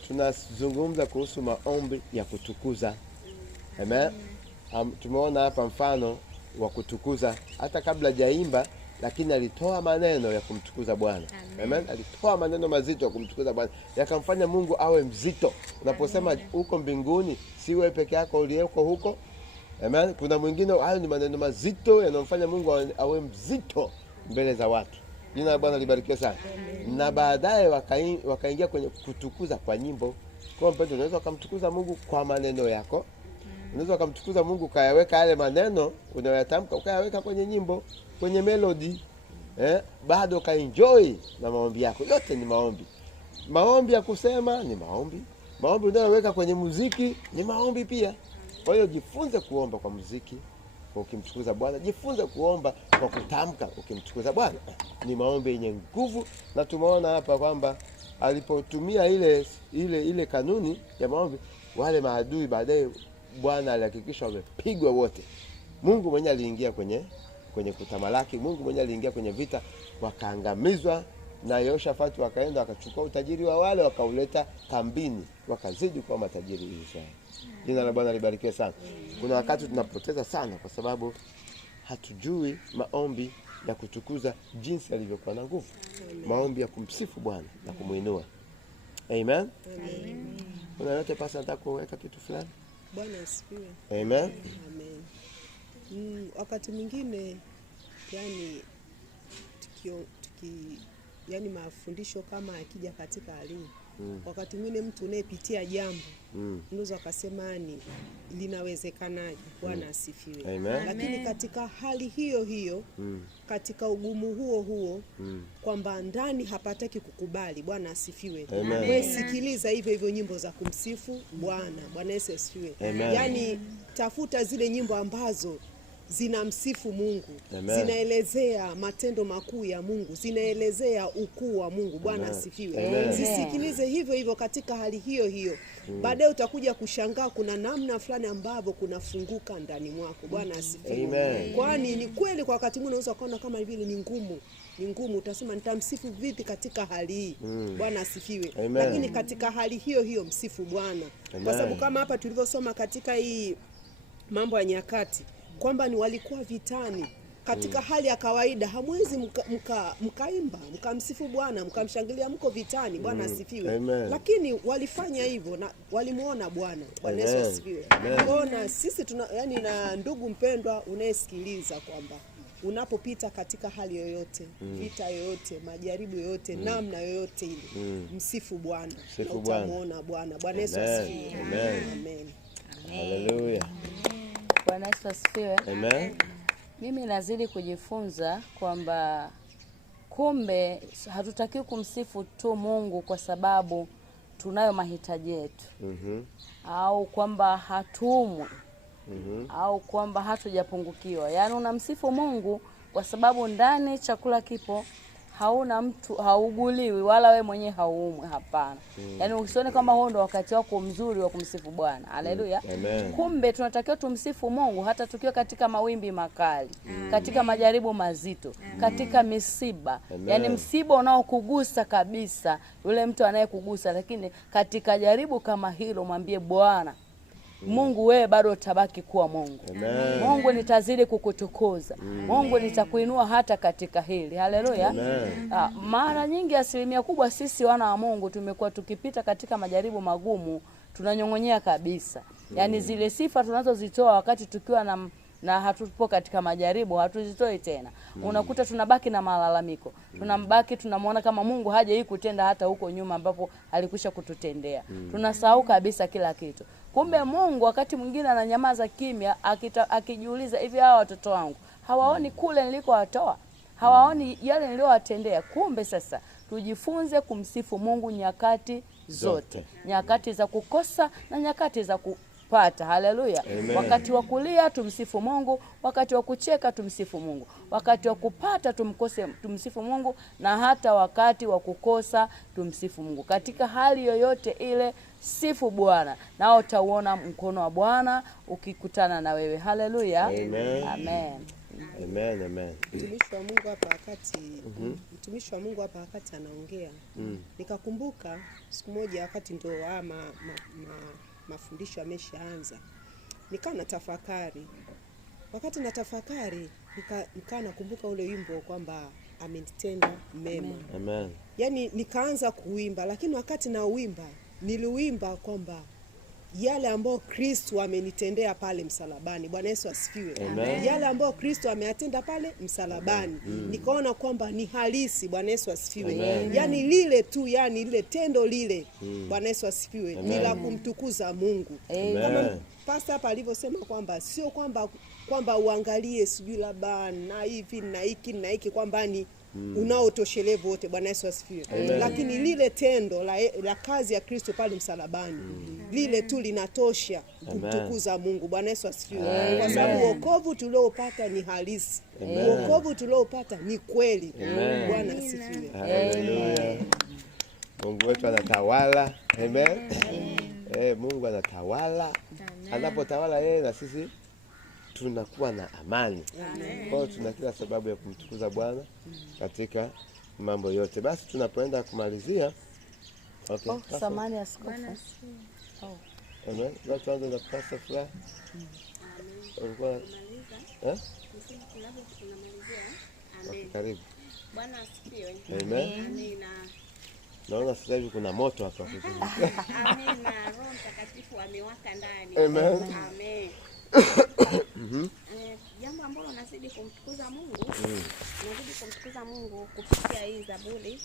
tunazungumza kuhusu maombi ya kutukuza. Amen. Tumeona hapa mfano wa kutukuza hata kabla hajaimba, lakini alitoa maneno ya kumtukuza Bwana. Amen. Alitoa maneno mazito ya kumtukuza Bwana, yakamfanya Mungu awe mzito. Unaposema huko mbinguni, si wewe peke yako uliyeko huko. Amen. Kuna mwingine, hayo ni maneno mazito yanayomfanya Mungu awe mzito mbele za watu. Jina la Bwana libarikiwe sana. Na baadaye wakaingia kwenye kutukuza kwa nyimbo. Kwa mpendo, unaweza kumtukuza Mungu kwa maneno yako. Unaweza kumtukuza Mungu kayaweka yale maneno unayoyatamka ukayaweka kwenye nyimbo, kwenye melody. Bado kaenjoy na maombi yako. Yote ni maombi. Maombi ya kusema ni maombi. Maombi unayoweka kwenye muziki ni maombi pia. Kwa hiyo jifunze kuomba kwa muziki ukimtukuza Bwana. Jifunze kuomba kwa kutamka ukimtukuza Bwana. Ni maombi yenye nguvu, na tumeona hapa kwamba alipotumia ile kanuni ya maombi, wale maadui baadaye Bwana alihakikisha wamepigwa wote. Mungu mwenyewe aliingia kwenye kutamalaki. Mungu mwenyewe aliingia kwenye vita, wakaangamizwa, na Yehoshafati wakaenda wakachukua utajiri wa wale wakauleta kambini, wakazidi kuwa matajiri Israeli. Jina la Bwana libarikiwe sana. Kuna wakati tunapoteza sana kwa sababu hatujui maombi ya kutukuza jinsi alivyokuwa na nguvu. Maombi ya kumsifu Bwana na kumuinua. Amen. Amen. Kuna yote pasa nataka kuweka kitu fulani. Bwana asifiwe. Amen. Amen. Wakati mwingine yani yani mafundisho kama akija katika hali wakati mwingine mtu unayepitia jambo unaweza kusema ni linawezekanaje. Bwana asifiwe. Lakini katika hali hiyo katika ugumu huo kwamba ndani hapataki kukubali. Bwana asifiwe. Wewe sikiliza hivyo nyimbo za kumsifu Bwana. Bwana Yesu asifiwe. Yani tafuta zile nyimbo ambazo zinamsifu Mungu. Amen. Zinaelezea matendo makuu ya Mungu, zinaelezea ukuu wa Mungu. Bwana asifiwe. Zisikilize hivyo katika hali hiyo. Baadaye utakuja kushangaa kuna namna fulani ambavyo kunafunguka ndani mwako. Bwana asifiwe. Kwani ni kweli kwa wakati mwingine unaweza kuona kama vile ni ngumu, utasema nitamsifu vipi katika hali hii. Bwana asifiwe. Lakini katika hali hiyo msifu Bwana. Kwa sababu kama hapa tulivyosoma katika hii Mambo ya Nyakati kwamba ni walikuwa vitani, katika hali ya kawaida hamwezi mkaimba mkamsifu Bwana mkamshangilia, mko vitani. Bwana asifiwe. Lakini walifanya hivyo na walimuona Bwana. Bwana Yesu asifiwe. Ona sisi yani, na ndugu mpendwa unayesikiliza, kwamba unapopita katika hali yoyote, vita yoyote, majaribu yoyote, namna yoyote ile, msifu Bwana na utamuona Bwana. Bwana Yesu asifiwe. Amen. Haleluya. Bwana Yesu asifiwe. Amen. Mimi nazidi kujifunza kwamba kumbe hatutakiwi kumsifu tu Mungu kwa sababu tunayo mahitaji yetu. Au kwamba hatumwi. Au kwamba hatujapungukiwa. Yaani unamsifu Mungu kwa sababu ndani chakula kipo, hauna mtu hauguliwi wala we mwenyewe hauumwi, hapana. Yaani usione kama huo ndo wakati wako mzuri wa kumsifu Bwana. Haleluya. Kumbe tunatakiwa tumsifu Mungu hata tukiwa katika mawimbi makali, katika majaribu mazito, katika misiba. Yaani msiba unaokugusa kabisa, yule mtu anayekugusa, lakini katika jaribu kama hilo mwambie Bwana, Mungu wewe bado utabaki kuwa Mungu. Mungu nitazidi kukutukuza. Mungu nitakuinua hata katika hili. Haleluya. Mara nyingi asilimia kubwa sisi wana wa Mungu tumekuwa tukipita katika majaribu magumu, tunanyong'onyea kabisa. Yaani zile sifa tunazozitoa wakati tukiwa na hatupo katika majaribu hatuzitoi tena. Unakuta tunabaki na malalamiko. Tunambaki tunamuona kama Mungu haja hii kutenda hata huko nyuma ambapo alikwisha kututendea. Tunasahau kabisa kila kitu. Kumbe Mungu wakati mwingine ananyamaza kimya akijiuliza, hivi hawa watoto wangu hawaoni kule nilikowatoa? Hawaoni yale niliyowatendea? Kumbe sasa tujifunze kumsifu Mungu nyakati zote. Nyakati za kukosa na nyakati za kupata. Haleluya. Wakati wa kulia tumsifu Mungu, wakati wa kucheka tumsifu Mungu, wakati wa kupata tumsifu Mungu, na hata wakati wa kukosa tumsifu Mungu. Katika hali yoyote ile sifu Bwana, nao utauona mkono wa Bwana ukikutana na wewe. Haleluya. Amen. Mtumishi wa Mungu hapa wakati anaongea, nikakumbuka siku moja wakati ndio mafundisho yameshaanza, nikaa natafakari. Wakati natafakari nikaa nakumbuka ule wimbo kwamba amenitenda mema. Yaani nikaanza kuimba, lakini wakati na uimba niliuimba kwamba yale ambayo Kristo amenitendea pale msalabani. Bwana Yesu asifiwe. Yale ambayo Kristo ameatenda pale msalabani, nikaona kwamba ni halisi. Bwana Yesu asifiwe. Yaani lile tu, yani lile tendo lile, Bwana Yesu asifiwe, ni la kumtukuza Mungu. Kama pasta hapa alivyosema kwamba sio kwamba uangalie sijui labda na hivi na hiki kwamba ni unaotoshelevu wote. Bwana Yesu asifiwe. Lakini lile tendo la kazi ya Kristo pale msalabani, lile tu linatosha kumtukuza Mungu. Bwana Yesu asifiwe. Kwa sababu wokovu tuliopata ni halisi. Wokovu tuliopata ni kweli. Bwana asifiwe. Haleluya. Mungu wetu anatawala. Amen. Mungu anatawala. Anapotawala yeye na sisi tunakuwa na amani. Kwa hiyo tuna kila sababu ya kumtukuza Bwana katika mambo yote. Basi tunapoenda kumalizia, samani askofu. Amen. Watu wanza na pasta furaha. Ulikuwa karibu. Bwana asifiwe. Amen. Naona sasa hivi kuna moto hapa. Amina. Roho Mtakatifu amewaka ndani. Amen. Jambo ambalo nazidi kumtukuza Mungu kupitia hii Zaburi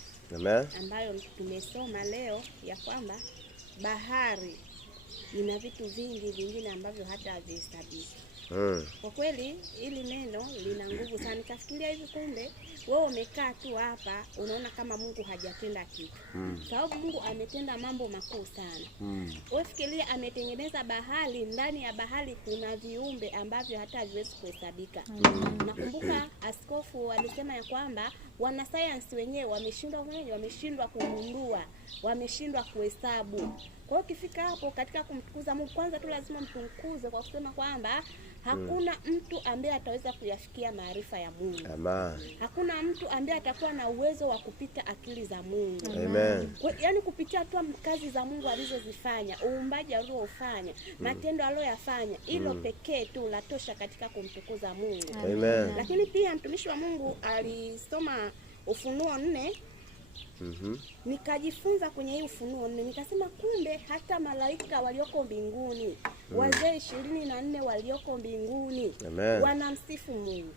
ambayo tumesoma leo, ya kwamba bahari ina vitu vingi vingine ambavyo hata havihesabiki. Kwa kweli hili neno lina nguvu sana. Nikafikiria hivi, kumbe wewe umekaa tu hapa unaona kama Mungu hajatenda kitu. Sababu Mungu ametenda mambo makuu sana. Wewe fikiria, ametengeneza bahari, ndani ya bahari kuna viumbe ambavyo hata haviwezi kuhesabika. Nakumbuka askofu alisema ya kwamba wanasayansi wenyewe wameshindwa kugundua, wameshindwa kuhesabu. Kwa hiyo ukifika hapo katika kumtukuza Mungu, kwanza tu lazima mtumkuze kwa kusema kwamba hakuna mtu ambaye ataweza kuyafikia maarifa ya Mungu. Amen. Hakuna mtu ambaye atakuwa na uwezo wa kupita akili za Mungu. Amen. Yaani kupitia tu kazi za Mungu alizozifanya, uumbaji aliofanya, matendo aliyoyafanya, hilo pekee tu latosha katika kumtukuza Mungu. Amen. Lakini pia mtumishi wa Mungu alisoma Ufunuo 4. Nikajifunza kwenye hii Ufunuo 4, nikasema kumbe hata malaika walioko mbinguni, wazee 24 walioko mbinguni, wanamsifu Mungu.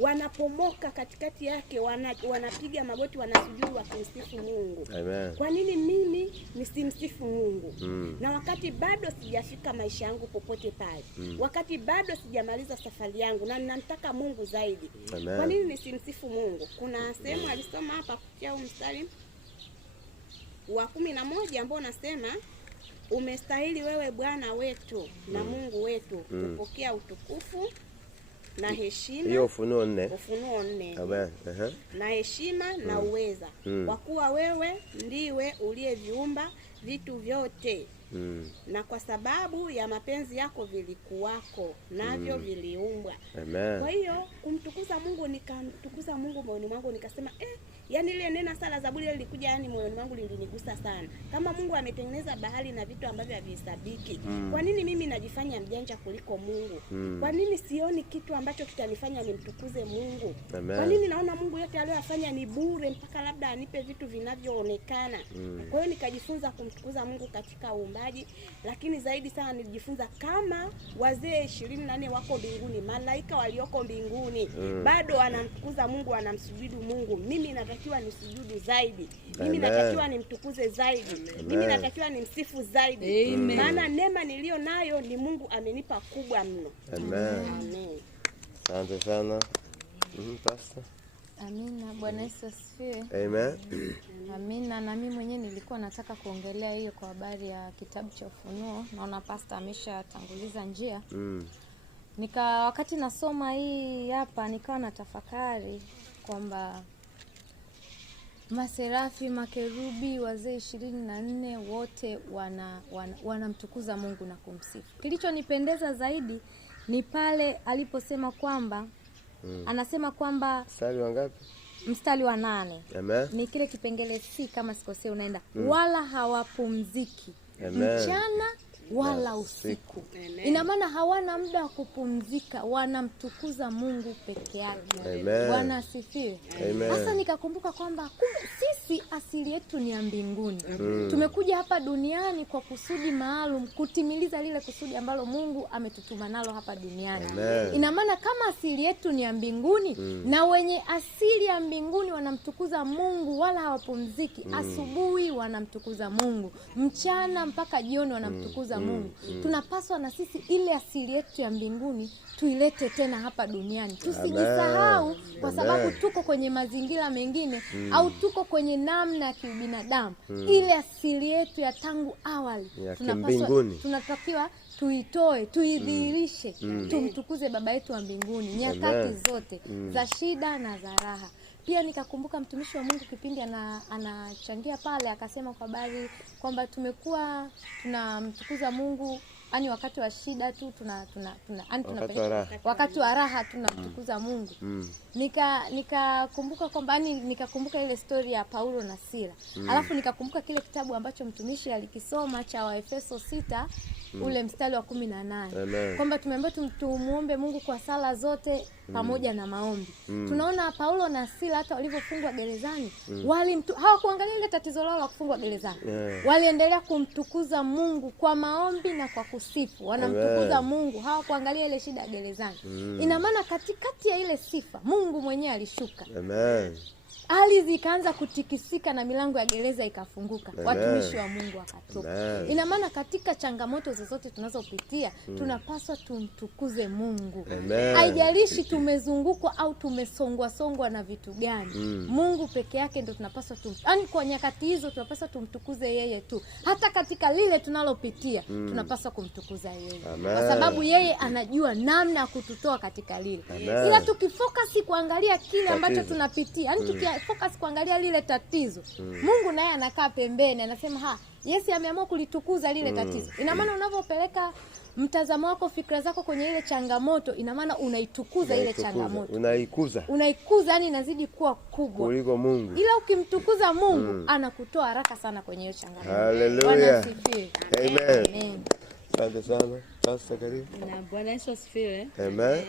Wanapomoka katikati yake, wanapiga magoti, wanasujudu wakimsifu Mungu. Amen. Kwa nini mimi nisimsifu Mungu? Na wakati bado sijafika maisha yangu popote pale, wakati bado sijamaliza safari yangu na ninamtaka Mungu zaidi, Amen. Kwa nini nisimsifu Mungu? Kuna sehemu alisoma hapa kufikia mstari wa 11 ambao nasema, umestahili wewe Bwana wetu na Mungu wetu kupokea utukufu na heshima. Hiyo Ufunuo 4. Ufunuo 4. Amen. Na heshima na uweza, kwa kuwa wewe ndiwe uliyeviumba vitu vyote. Na kwa sababu ya mapenzi yako vilikuwako, navyo viliumbwa. Amen. Kwa hiyo kumtukuza Mungu, nikamtukuza Mungu moyoni mwangu, nikasema yani ile neno sala Zaburi lilikuja, yani moyoni mwangu lilinigusa sana. Kama Mungu ametengeneza bahari na vitu ambavyo havihesabiki, kwa nini mimi najifanya mjanja kuliko Mungu? Kwa nini sioni kitu ambacho kitanifanya nimtukuze Mungu? Amen. Kwa nini naona Mungu yote aliyofanya ni bure, mpaka labda anipe vitu vinavyoonekana? Kwa hiyo nikajifunza kumtukuza Mungu katika uumbaji, lakini zaidi sana nilijifunza kama wazee 24 wako mbinguni, malaika walioko mbinguni, bado wanamtukuza Mungu, wanamsujudu Mungu. Mimi natakiwa nisujudu zaidi. Mimi natakiwa nimtukuze zaidi. Mimi natakiwa nimsifu zaidi. Maana neema nilio nayo ni Mungu amenipa kubwa mno. Amen. Amen. Asante sana. Pastor. Amina. Bwana Yesu asifiwe. Amen. Amina. Na mimi mwenyewe nilikuwa nataka kuongelea hiyo kwa habari ya kitabu cha Ufunuo. Naona pastor ameshatanguliza njia. Wakati nasoma hii hapa nikawa na tafakari kwamba maserafi, makerubi, wazee 24 wote wanamtukuza Mungu na kumsifu. Kilichonipendeza zaidi ni pale aliposema kwamba anasema kwamba Mstari wangapi? Mstari wa 8. Amen. Ni kile kipengele C kama sikosea, unaenda wala hawapumziki mchana wala usiku. Ina maana hawana muda wa kupumzika, wanamtukuza Mungu peke yake. Bwana asifiwe. Sasa nikakumbuka kwamba kumbe sisi asili yetu ni ya mbinguni. Tumekuja hapa duniani kwa kusudi maalum, kutimiliza lile kusudi ambalo Mungu ametutuma nalo hapa duniani. Ina maana kama asili yetu ni ya mbinguni, na wenye asili ya mbinguni wanamtukuza Mungu wala hawapumziki, asubuhi wanamtukuza Mungu, mchana mpaka jioni wanamtukuza Mungu. Tunapaswa na sisi ile asili yetu ya mbinguni tuilete tena hapa duniani. Tusijisahau kwa sababu tuko kwenye mazingira mengine au tuko kwenye namna ya kibinadamu. Ile asili yetu ya tangu awali tunatakiwa tuitoe, tuidhihirishe, tumtukuze Baba yetu wa mbinguni nyakati zote za shida na za raha. Pia nikakumbuka mtumishi wa Mungu kipindi anachangia pale akasema kwa habari kwamba tumekuwa tunamtukuza Mungu yani wakati wa shida tu wakati wa raha tunamtukuza Mungu. Nikakumbuka kwamba nikakumbuka ile story ya Paulo na Sila. Alafu nikakumbuka kile kitabu ambacho mtumishi alikisoma cha Waefeso 6 ule mstari wa 18 kwamba tumeambiwa tumuombe Mungu kwa sala zote pamoja na maombi. Tunaona Paulo na Sila hata walivyofungwa gerezani, hawakuangalia ile tatizo lao la kufungwa gerezani. Waliendelea kumtukuza Mungu kwa maombi na kwa kusifu. Wanamtukuza Mungu, hawakuangalia ile shida ya gerezani. Ina maana katikati ya ile sifa Mungu mwenyewe alishuka. hali zikaanza kutikisika na milango ya gereza ikafunguka. Watumishi wa Mungu wakatoka. Ina maana katika changamoto zozote tunazopitia tunapaswa tumtukuze Mungu. Haijalishi tumezungukwa au tumesongwa na vitu gani. Mungu peke yake ndio tunapaswa yaani kwa nyakati hizo tunapaswa tumtukuze yeye tu. Hata katika lile tunalopitia tunapaswa kumtukuza yeye. Kwa sababu yeye anajua namna ya kututoa katika lile. Ila tukifocus kuangalia kile ambacho tunapitia, yaani tukifocus kuangalia lile tatizo, Mungu naye anakaa pembeni anasema Yesu ameamua kulitukuza lile tatizo. Ina maana unavyopeleka mtazamo wako, fikra zako kwenye ile changamoto, ina maana unaitukuza ile changamoto. Unaikuza, yani inazidi kuwa kubwa kuliko Mungu. Ila ukimtukuza Mungu, anakutoa haraka sana kwenye hiyo changamoto. Haleluya. Amen. Asante sana. Sasa karibu. Na Bwana Yesu asifiwe. Amen.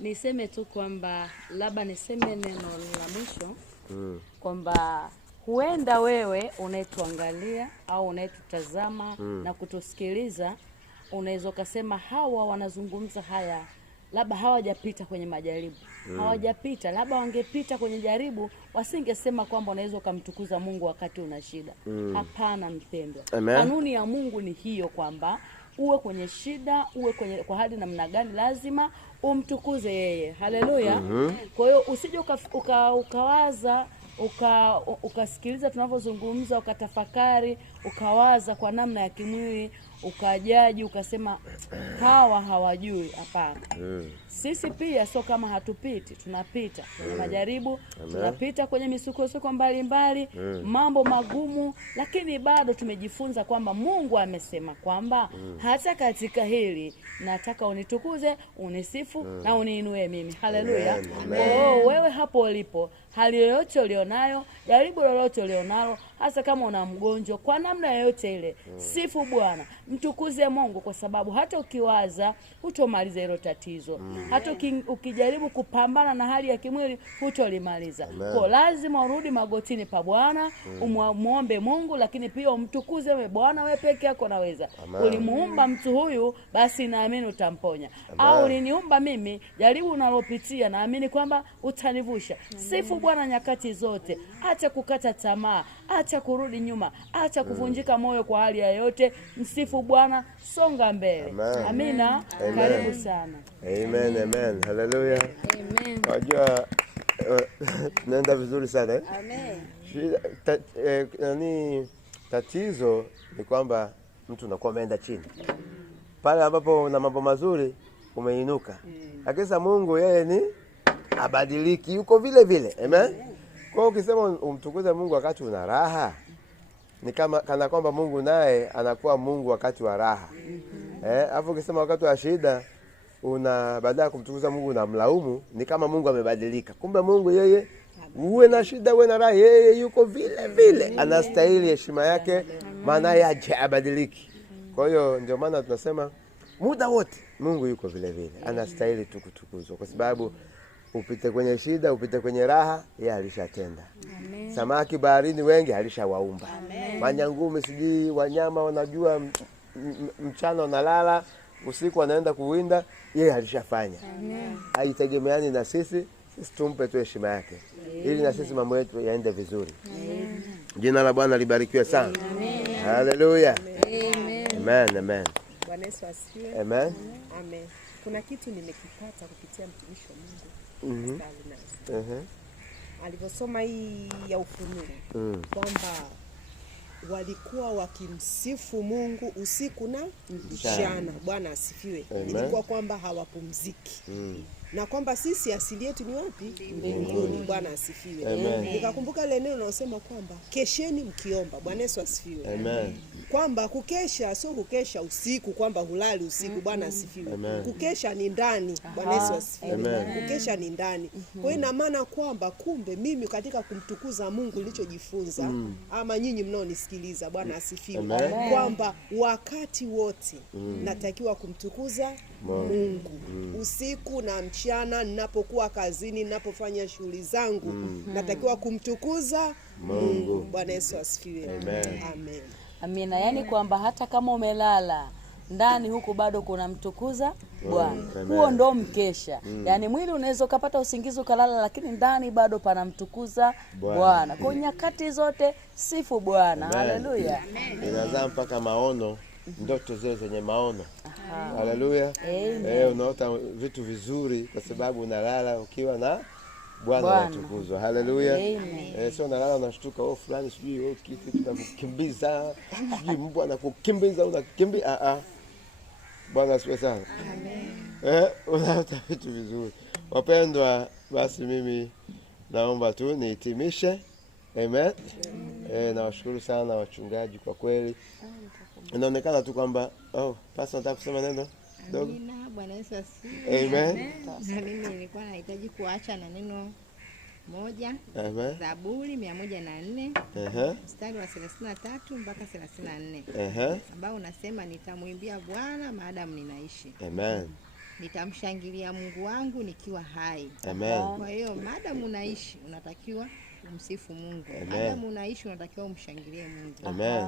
Niseme tu kwamba labda niseme neno la mwisho kwamba huenda wewe unayetuangalia au unayetutazama na kutusikiliza unaweza kusema hawa wanazungumza haya labda hawajapita kwenye majaribu. Hawajapita, labda wangepita kwenye jaribu wasingesema kwamba unaweza kumtukuza Mungu wakati una shida. Hapana mpendwa. Kanuni ya Mungu ni hiyo kwamba uwe kwenye shida, uwe kwa hali namna gani, lazima umtukuze yeye. Haleluya. Kwa hiyo usije ukawaza ukasikiliza tunavyozungumza, ukatafakari, ukawaza kwa namna ya kimwili, ukajaji ukasema hawa hawajui. Hapana. Sisi pia sio kama hatupiti, tunapita kwenye majaribu, tunapita kwenye misukosuko mbalimbali, mambo magumu, lakini bado tumejifunza kwamba Mungu amesema kwamba hata katika hili nataka unitukuze, unisifu na uniinue mimi. Haleluya. Wewe hapo ulipo, hali yoyote ulionayo, jaribu lolote ulionalo, hasa kama una mgonjwa, kwa namna yoyote ile, sifu Bwana, mtukuze Mungu, kwa sababu hata ukiwaza hutomaliza hilo tatizo. Hata ukijaribu kupambana na hali ya kimwili hutolimaliza. Kwa lazima urudi magotini pa Bwana, umuombe Mungu, lakini pia umtukuze wewe. Bwana, wewe peke yako naweza. Ulimuumba mtu huyu, basi naamini utamponya. Au uliniumba mimi, jaribu unalopitia naamini kwamba utanivusha. Sifu Bwana nyakati zote. Acha kukata tamaa, acha kurudi nyuma, acha kuvunjika moyo kwa hali yoyote. Msifu Bwana, songa mbele. Amina. Karibu sana. Amen. Haleluya. Wajua tunaenda vizuri sana. Tatizo ni kwamba mtu unakuwa umeenda chini. Pale ambapo una mambo mazuri umeinuka. Lakini Mungu yeye ni abadiliki, yuko vile vile. Amen. Kwa hiyo ukisema umtukuze Mungu wakati una raha, ni kana kwamba Mungu naye anakuwa Mungu wakati wa raha. Alafu ukisema wakati wa shida badala kumtukuza Mungu na mlaumu, ni kama Mungu amebadilika. Kumbe Mungu yeye, uwe na shida uwe na raha, yeye yuko vile vile. Anastahili heshima yake, maana yeye abadiliki. Kwa hiyo ndio maana tunasema muda wote Mungu yuko vile vile. Anastahili kutukuzwa kwa sababu upite kwenye shida, upite kwenye raha, yeye alishatenda. Samaki baharini wengi alishawaumba. Manyangume sijui wanyama wanajua mchana wanalala, usiku wanaenda kuwinda, yeye alishafanya. Haitegemeani na sisi tumpe tu heshima yake. Ili na sisi mambo yetu yaende vizuri. Jina la Bwana libarikiwe sana. Haleluya. Amen. Bwana Yesu asifiwe. Amen. Kuna kitu nimekipata kupitia mtumishi wa Mungu. Aliposoma hii ya Ufunuo kwamba walikuwa wakimsifu Mungu usiku na mchana. Bwana asifiwe. Ilikuwa kwamba hawapumziki. Na kwamba sisi asili yetu ni wapi? Mbinguni. Bwana asifiwe. Nikakumbuka ile neno linalosema kwamba kesheni mkiomba. Bwana Yesu asifiwe. Kwamba kukesha sio kukesha usiku kwamba hulali usiku. Bwana asifiwe. Kukesha ni ndani. Bwana Yesu asifiwe. Kukesha ni ndani. Kwa hiyo ina maana kwamba kumbe mimi katika kumtukuza Mungu nilichojifunza, ama nyinyi mnaonisikiliza, Bwana asifiwe, kwamba wakati wote natakiwa kumtukuza Mungu. Usiku na mchana, ninapokuwa kazini, ninapofanya shughuli zangu, natakiwa kumtukuza Mungu. Bwana Yesu asifiwe. Amen. Amina. Yaani kwamba hata kama umelala, ndani huku bado kunamtukuza Bwana. Amen. Huo ndo mkesha. Yaani mwili unaweza ukapata usingizi ukalala, lakini ndani bado panamtukuza Bwana. Kwa nyakati zote sifu Bwana. Haleluya. Inazaa mpaka maono, ndoto zile zenye maono. Haleluya. Unaota vitu vizuri kwa sababu unalala ukiwa na Bwana anatukuzwa. Haleluya. Sio unalala unashtuka fulani sijui kitu kinakukimbiza, sijui mbwa anakukimbiza unakimbia. Bwana asifiwe sana. Amen. Unaota vitu vizuri. Wapendwa, basi mimi naomba tu nihitimishe. Amen. Nawashukuru sana wachungaji kwa kweli. Inaonekana tu kwamba pastor nataka kusema neno dogo. Amina. Bwana Yesu asifiwe. Amen. Na mimi nilikuwa nahitaji kuacha na neno moja. Amen. Zaburi 104 mstari wa 33 mpaka 34 ambao unasema, nitamwimbia Bwana maadamu ninaishi. Amen. Nitamshangilia Mungu wangu nikiwa hai. Amen. Kwa hiyo maadamu unaishi unatakiwa umsifu Mungu. Amen. Maadamu unaishi unatakiwa umshangilie Mungu. Amen.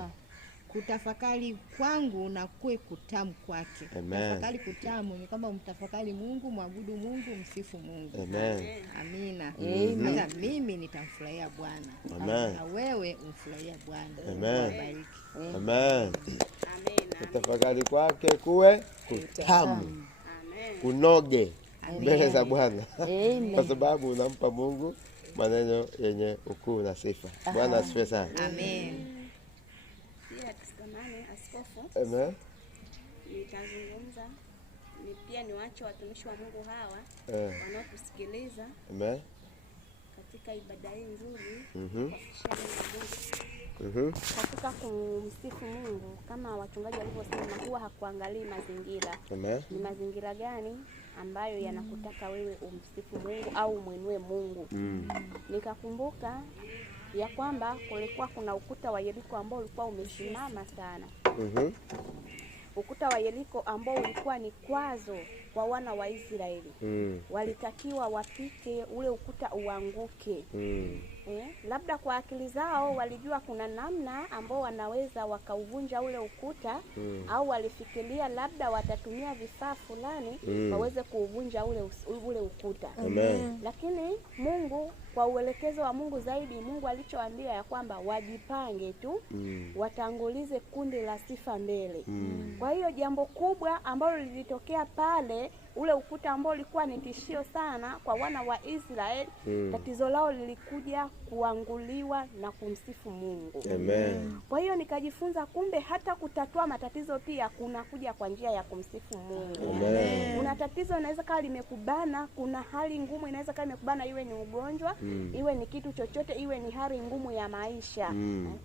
Kutafakari kwangu na kuwe kutamu kwake. Amen. Tafakari kutamu ni kwamba umtafakari Mungu, mwabudu Mungu, msifu Mungu. Amen. Amina. Hata mimi nitamfurahia Bwana. Amen. Na wewe umfurahia Bwana. Amen. Bariki. Amen. Kutafakari kwake kuwe kutamu, kunoge mbele za Bwana, kwa sababu unampa Mungu maneno yenye ukuu na sifa. Bwana asifiwe sana. Amen. Pia tusamane askofu. Amen. Nitazungumza pia niwaache watumishi wa Mungu hawa wanaotusikiliza Amen. katika ibada hii nzuri katika kumsifu Mungu. Kama wachungaji walivyosema, huwa hakuangalii mazingira. Amen. Ni mazingira gani ambayo yanakutaka wewe umsifu Mungu au umwinue Mungu. Nikakumbuka ya kwamba kulikuwa kuna ukuta wa Yeriko ambao ulikuwa umesimama sana. Ukuta wa Yeriko ambao ulikuwa ni kwazo kwa wana wa Israeli. Walitakiwa wapite ule ukuta uanguke. Labda kwa akili zao walijua kuna namna ambao wanaweza wakauvunja ule ukuta, au walifikiria labda watatumia vifaa fulani waweze kuuvunja ule ukuta. Amen. Lakini Mungu, kwa uelekezo wa Mungu zaidi, Mungu alichoambia ya kwamba wajipange tu, watangulize kundi la sifa mbele. Kwa hiyo jambo kubwa ambalo lilitokea pale, ule ukuta ambao ulikuwa ni tishio sana kwa wana wa Israeli, tatizo lao lilikuja kuanguliwa na kumsifu Mungu. Amen. Kwa hiyo nikajifunza kumbe hata kutatua matatizo pia kunakuja kwa njia ya kumsifu Mungu. Amen. Kuna tatizo inaweza kama limekubana, kuna hali ngumu inaweza kama imekubana, iwe ni ugonjwa, iwe ni kitu chochote, iwe ni hali ngumu ya maisha.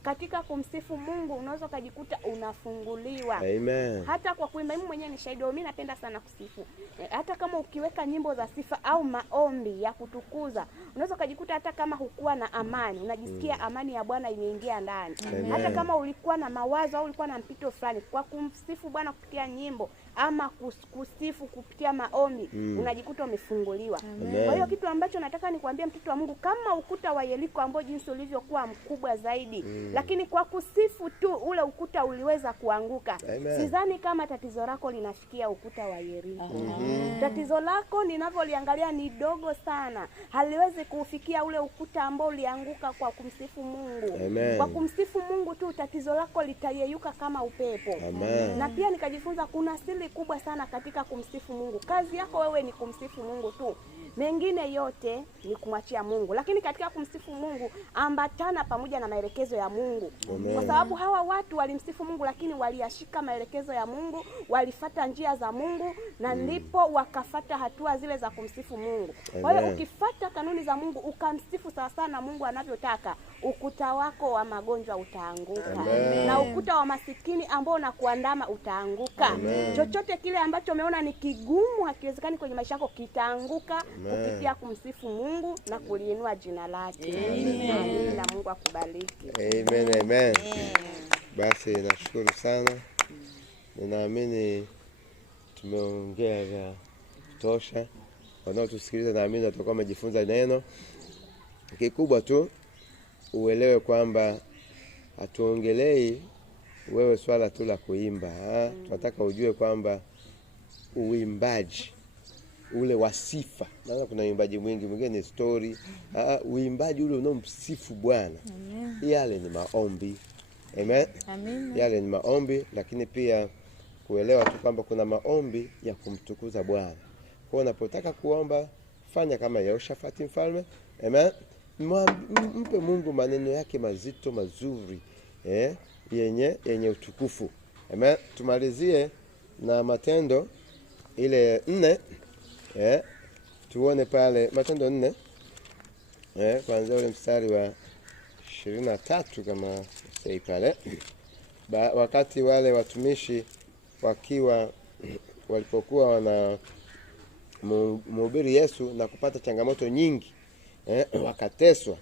Katika kumsifu Mungu unaweza kujikuta unafunguliwa. Amen. Hata kwa kuimba, mimi mwenyewe ni shahidi, mimi napenda sana kusifu. Hata kama ukiweka nyimbo za sifa au maombi ya kutukuza, unaweza kujikuta hata kama hukuwa na amani, unajisikia amani ya Bwana imeingia ndani. Hata kama ulikuwa na mawazo au ulikuwa na mpito fulani, kwa kumsifu Bwana kupitia nyimbo ama kusifu kupitia maombi, unajikuta umefunguliwa. Kwa hiyo kitu ambacho nataka nikwambie mtoto wa Mungu, kama ukuta wa Yeriko ambao jinsi ulivyokuwa mkubwa zaidi, lakini kwa kusifu tu ule ukuta uliweza kuanguka. Sidhani kama tatizo lako linafikia ukuta wa Yeriko. Tatizo lako ninavyoliangalia ni dogo sana, haliwezi kufikia ule ukuta ambao ulianguka kwa kumsifu Mungu. Kwa kumsifu Mungu tu tatizo lako litayeyuka kama upepo. Na pia nikajifunza kuna siri kubwa sana katika kumsifu Mungu. Kazi yako wewe ni kumsifu Mungu tu, mengine yote ni kumwachia Mungu. Lakini katika kumsifu Mungu ambatana pamoja na maelekezo ya Mungu. Kwa sababu hawa watu walimsifu Mungu, lakini waliyashika maelekezo ya Mungu, walifata njia za Mungu, na ndipo wakafata hatua zile za kumsifu Mungu. Kwa hiyo ukifata kanuni za Mungu, ukamsifu sawa sawa na Mungu anavyotaka, ukuta wako wa magonjwa utaanguka. Na ukuta wa masikini ambao unakuandama utaanguka. Chochote kile ambacho umeona ni kigumu, hakiwezekani kwenye maisha yako, kitaanguka kupitia kumsifu Mungu na kuliinua jina lake. Amen. Na Mungu akubariki. Amen. Amen. Basi nashukuru sana. Ninaamini tumeongea vya kutosha. Wanaotusikiliza naamini watakuwa wamejifunza neno. Kikubwa tu uelewe kwamba hatuongelei wewe swala tu la kuimba. Tunataka ujue kwamba uimbaji ule wa sifa, maana kuna uimbaji mwingine ni story. Uimbaji ule unaomsifu Bwana, yale ni maombi. Amen. Amen. Yale ni maombi, lakini pia kuelewa tu kwamba kuna maombi ya kumtukuza Bwana. Kwa unapotaka kuomba, fanya kama Yehoshafati mfalme. Amen. Mpe Mungu maneno yake mazito mazuri, yenye utukufu. Amen. Tumalizie na Matendo ile 4. Tuone pale Matendo 4. Kwanza ule mstari wa 23 kama sei pale. Wakati wale watumishi walipokuwa wana mhubiri Yesu na kupata changamoto nyingi, wakateswa,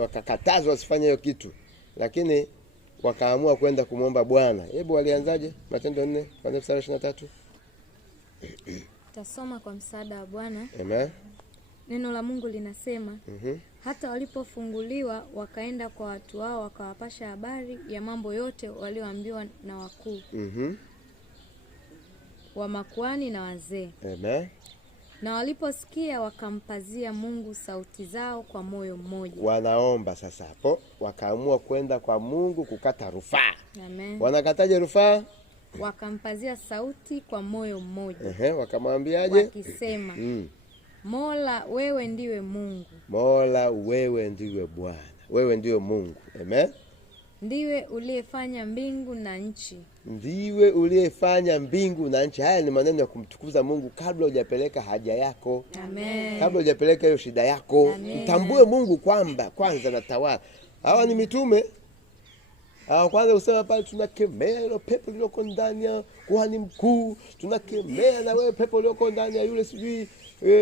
wakakatazwa wasifanye hiyo kitu, lakini wakaamua kwenda kumwomba Bwana. Hebu walianzaje? Matendo 4 kwanza mstari wa 23. Tasoma kwa msaada wa Bwana. Amen. Neno la Mungu linasema, hata walipofunguliwa wakaenda kwa watu wao wakawapasha habari ya mambo yote walioambiwa na wakuu wa makuhani na wazee. Amen. Na waliposikia wakampazia Mungu sauti zao kwa moyo mmoja. Wanaomba sasa hapo, wakaamua kwenda kwa Mungu kukata rufaa. Amen. Wanakataje rufaa? Wakampazia sauti kwa moyo mmoja. Wakamwambiaje? Wakisema, Mola wewe ndiwe Mungu. Mola wewe ndiwe Bwana. Wewe ndiwe Mungu. Amen. Ndiwe uliyefanya mbingu na nchi. Ndiwe uliyefanya mbingu na nchi. Haya ni maneno ya kumtukuza Mungu kabla hujapeleka haja yako. Amen. Kabla hujapeleka hiyo shida yako. Amen. Mtambue Mungu kwamba kwanza natawala. Hawa ni mitume. Kwanza usema pale tunakemea ile pepo iliyoko ndani ya kuhani mkuu, tunakemea na wewe pepo iliyoko ndani ya yule sijui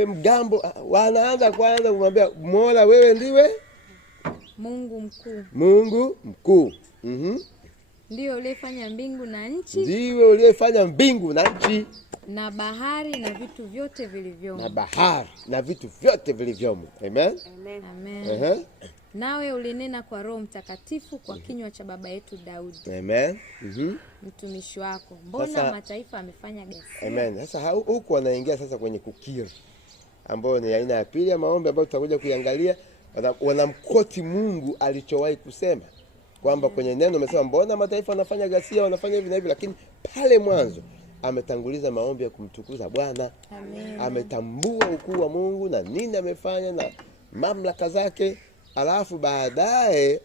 mgambo. Wanaanza kwanza kumwambia Mola wewe ndiwe Mungu mkuu. Mungu mkuu. Ndiwe uliyefanya mbingu na nchi. Ndiwe uliyefanya mbingu na nchi. Na bahari na vitu vyote vilivyomo. Na bahari na vitu vyote vilivyomo. Amen. Amen. Nawe ulinena kwa Roho Mtakatifu kwa kinywa cha baba yetu Daudi. Amen. Mtumishi wako. Mbona sasa, mataifa amefanya ghasia? Amen. Sasa huko wanaingia sasa kwenye kukiri, ambayo ni aina ya pili ya maombi ambayo tutakuja kuiangalia. Wanamkoti Mungu alichowahi kusema kwamba kwenye neno amesema mbona mataifa wanafanya ghasia, wanafanya hivi na hivi, lakini pale mwanzo ametanguliza maombi ya kumtukuza Bwana. Amen. Ametambua ukuu wa Mungu na nini amefanya na mamlaka zake. Alafu baadaye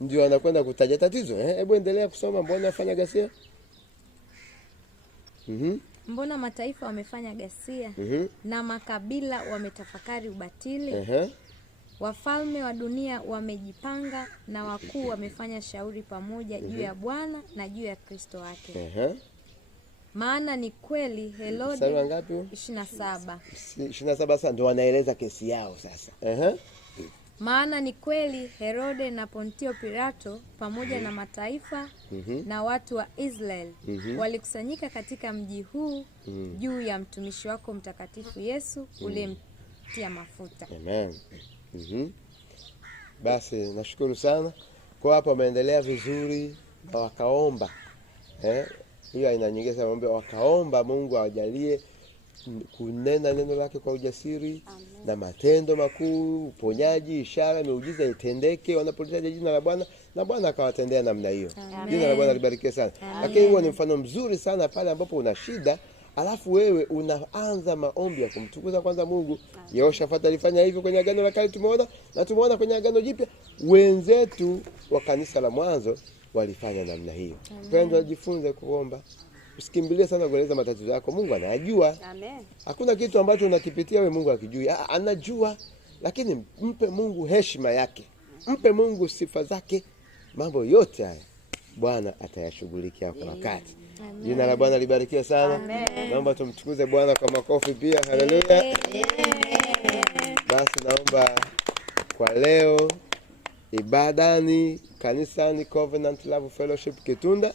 ndio anakwenda kutaja tatizo. Hebu endelea kusoma, mbona afanya ghasia? Mbona mataifa wamefanya ghasia na makabila wametafakari ubatili? Wafalme wa dunia wamejipanga na wakuu wamefanya shauri pamoja juu ya Bwana na juu ya Kristo wake. Maana ni kweli Herode. Sasa ngapi? 27. 27 sasa ndio wanaeleza kesi yao sasa. Maana ni kweli Herode na Pontio Pilato pamoja na mataifa na watu wa Israeli walikusanyika katika mji huu juu ya mtumishi wako mtakatifu Yesu uliyemtia mafuta. Amen. Basi nashukuru sana. Kwa hapo wameendelea vizuri na wakaomba. Hiyo aina nyingine sana maombi, wakaomba Mungu awajalie kunena neno lake kwa ujasiri. Amen. Na matendo makuu, uponyaji, ishara, miujiza itendeke wanapolitaja jina la Bwana, na Bwana akawatendea namna hiyo. Jina la Bwana libarikiwe sana. Lakini huo ni mfano mzuri sana pale ambapo una shida, alafu wewe unaanza maombi ya kumtukuza kwanza Mungu. Yehoshafati alifanya hivyo kwenye Agano la Kale, tumeona, na tumeona kwenye Agano Jipya wenzetu wa kanisa la mwanzo walifanya namna hiyo. Pendwa, jifunze kuomba. Usikimbilie sana kueleza matatizo yako. Mungu anajua. Amen. Hakuna kitu ambacho unakipitia wewe Mungu akijui. Anajua. Lakini mpe Mungu heshima yake. Mpe Mungu sifa zake. Mambo yote haya Bwana atayashughulikia kwa wakati. Jina la Bwana libarikiwe sana. Naomba tumtukuze Bwana kwa makofi pia. Haleluya. Basi naomba kwa leo ibadani kanisani Covenant Love Fellowship Kitunda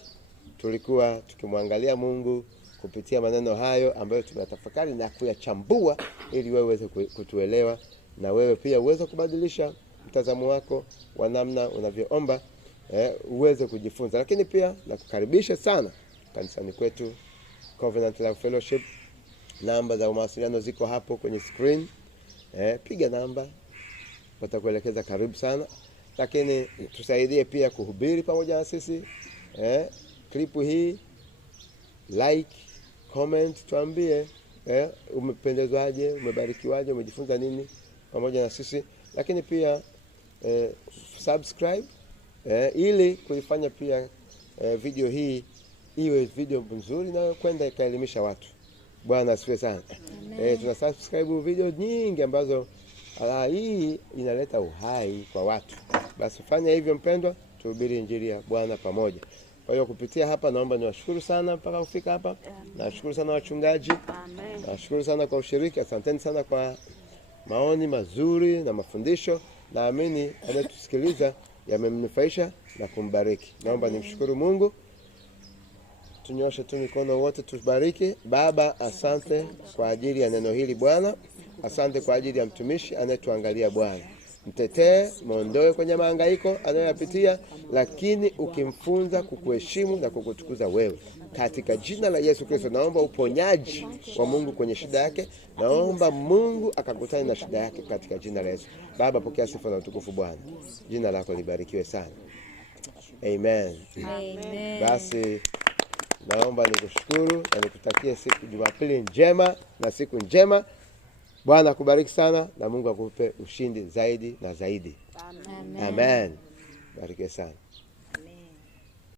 tulikuwa tukimwangalia Mungu kupitia maneno hayo ambayo tunatafakari na kuyachambua ili wewe uweze kutuelewa na wewe pia uweze kubadilisha mtazamo wako wa namna unavyoomba uweze kujifunza. Lakini pia nakukaribisha sana kanisani kwetu Covenant Love Fellowship. Namba za mawasiliano ziko hapo kwenye screen. Piga namba, watakuelekeza. Karibu sana. Lakini tusaidie pia kuhubiri pamoja na sisi. Klipu hii like, comment, tuambie umependezwaje, umebarikiwaje, umejifunza nini pamoja na sisi. Lakini pia subscribe ili kuifanya pia video hii iwe video nzuri na kwenda ikaelimisha watu. Bwana asifiwe sana. Tuna subscribe video nyingi ambazo hii inaleta uhai kwa watu. Basi fanya hivyo mpendwa, tuhubiri injili ya Bwana pamoja. Kwa hiyo kupitia hapa naomba niwashukuru sana mpaka kufika hapa. Nashukuru sana wachungaji. Nashukuru sana kwa ushiriki. Asanteni sana kwa maoni mazuri na mafundisho. Naamini anayetusikiliza yamemnufaisha na kumbariki. Naomba nimshukuru Mungu. Tunyoshe tu mikono wote tubariki. Baba, asante kwa ajili ya neno hili Bwana. Asante kwa ajili ya mtumishi anayetuangalia Bwana. Mtetee, muondoe kwenye mahangaiko anayoyapitia, lakini ukimfunza kukuheshimu na kukutukuza wewe. Katika jina la Yesu Kristo naomba uponyaji wa Mungu kwenye shida yake. Naomba Mungu akakutane na shida yake katika jina la Yesu. Baba, pokea sifa na utukufu Bwana. Jina lako libarikiwe sana. Amen. Amen. Basi naomba nikushukuru na nikutakie siku Jumapili njema na siku njema. Bwana akubariki sana na Mungu akupe ushindi zaidi na zaidi. Amen. Barikiwe sana.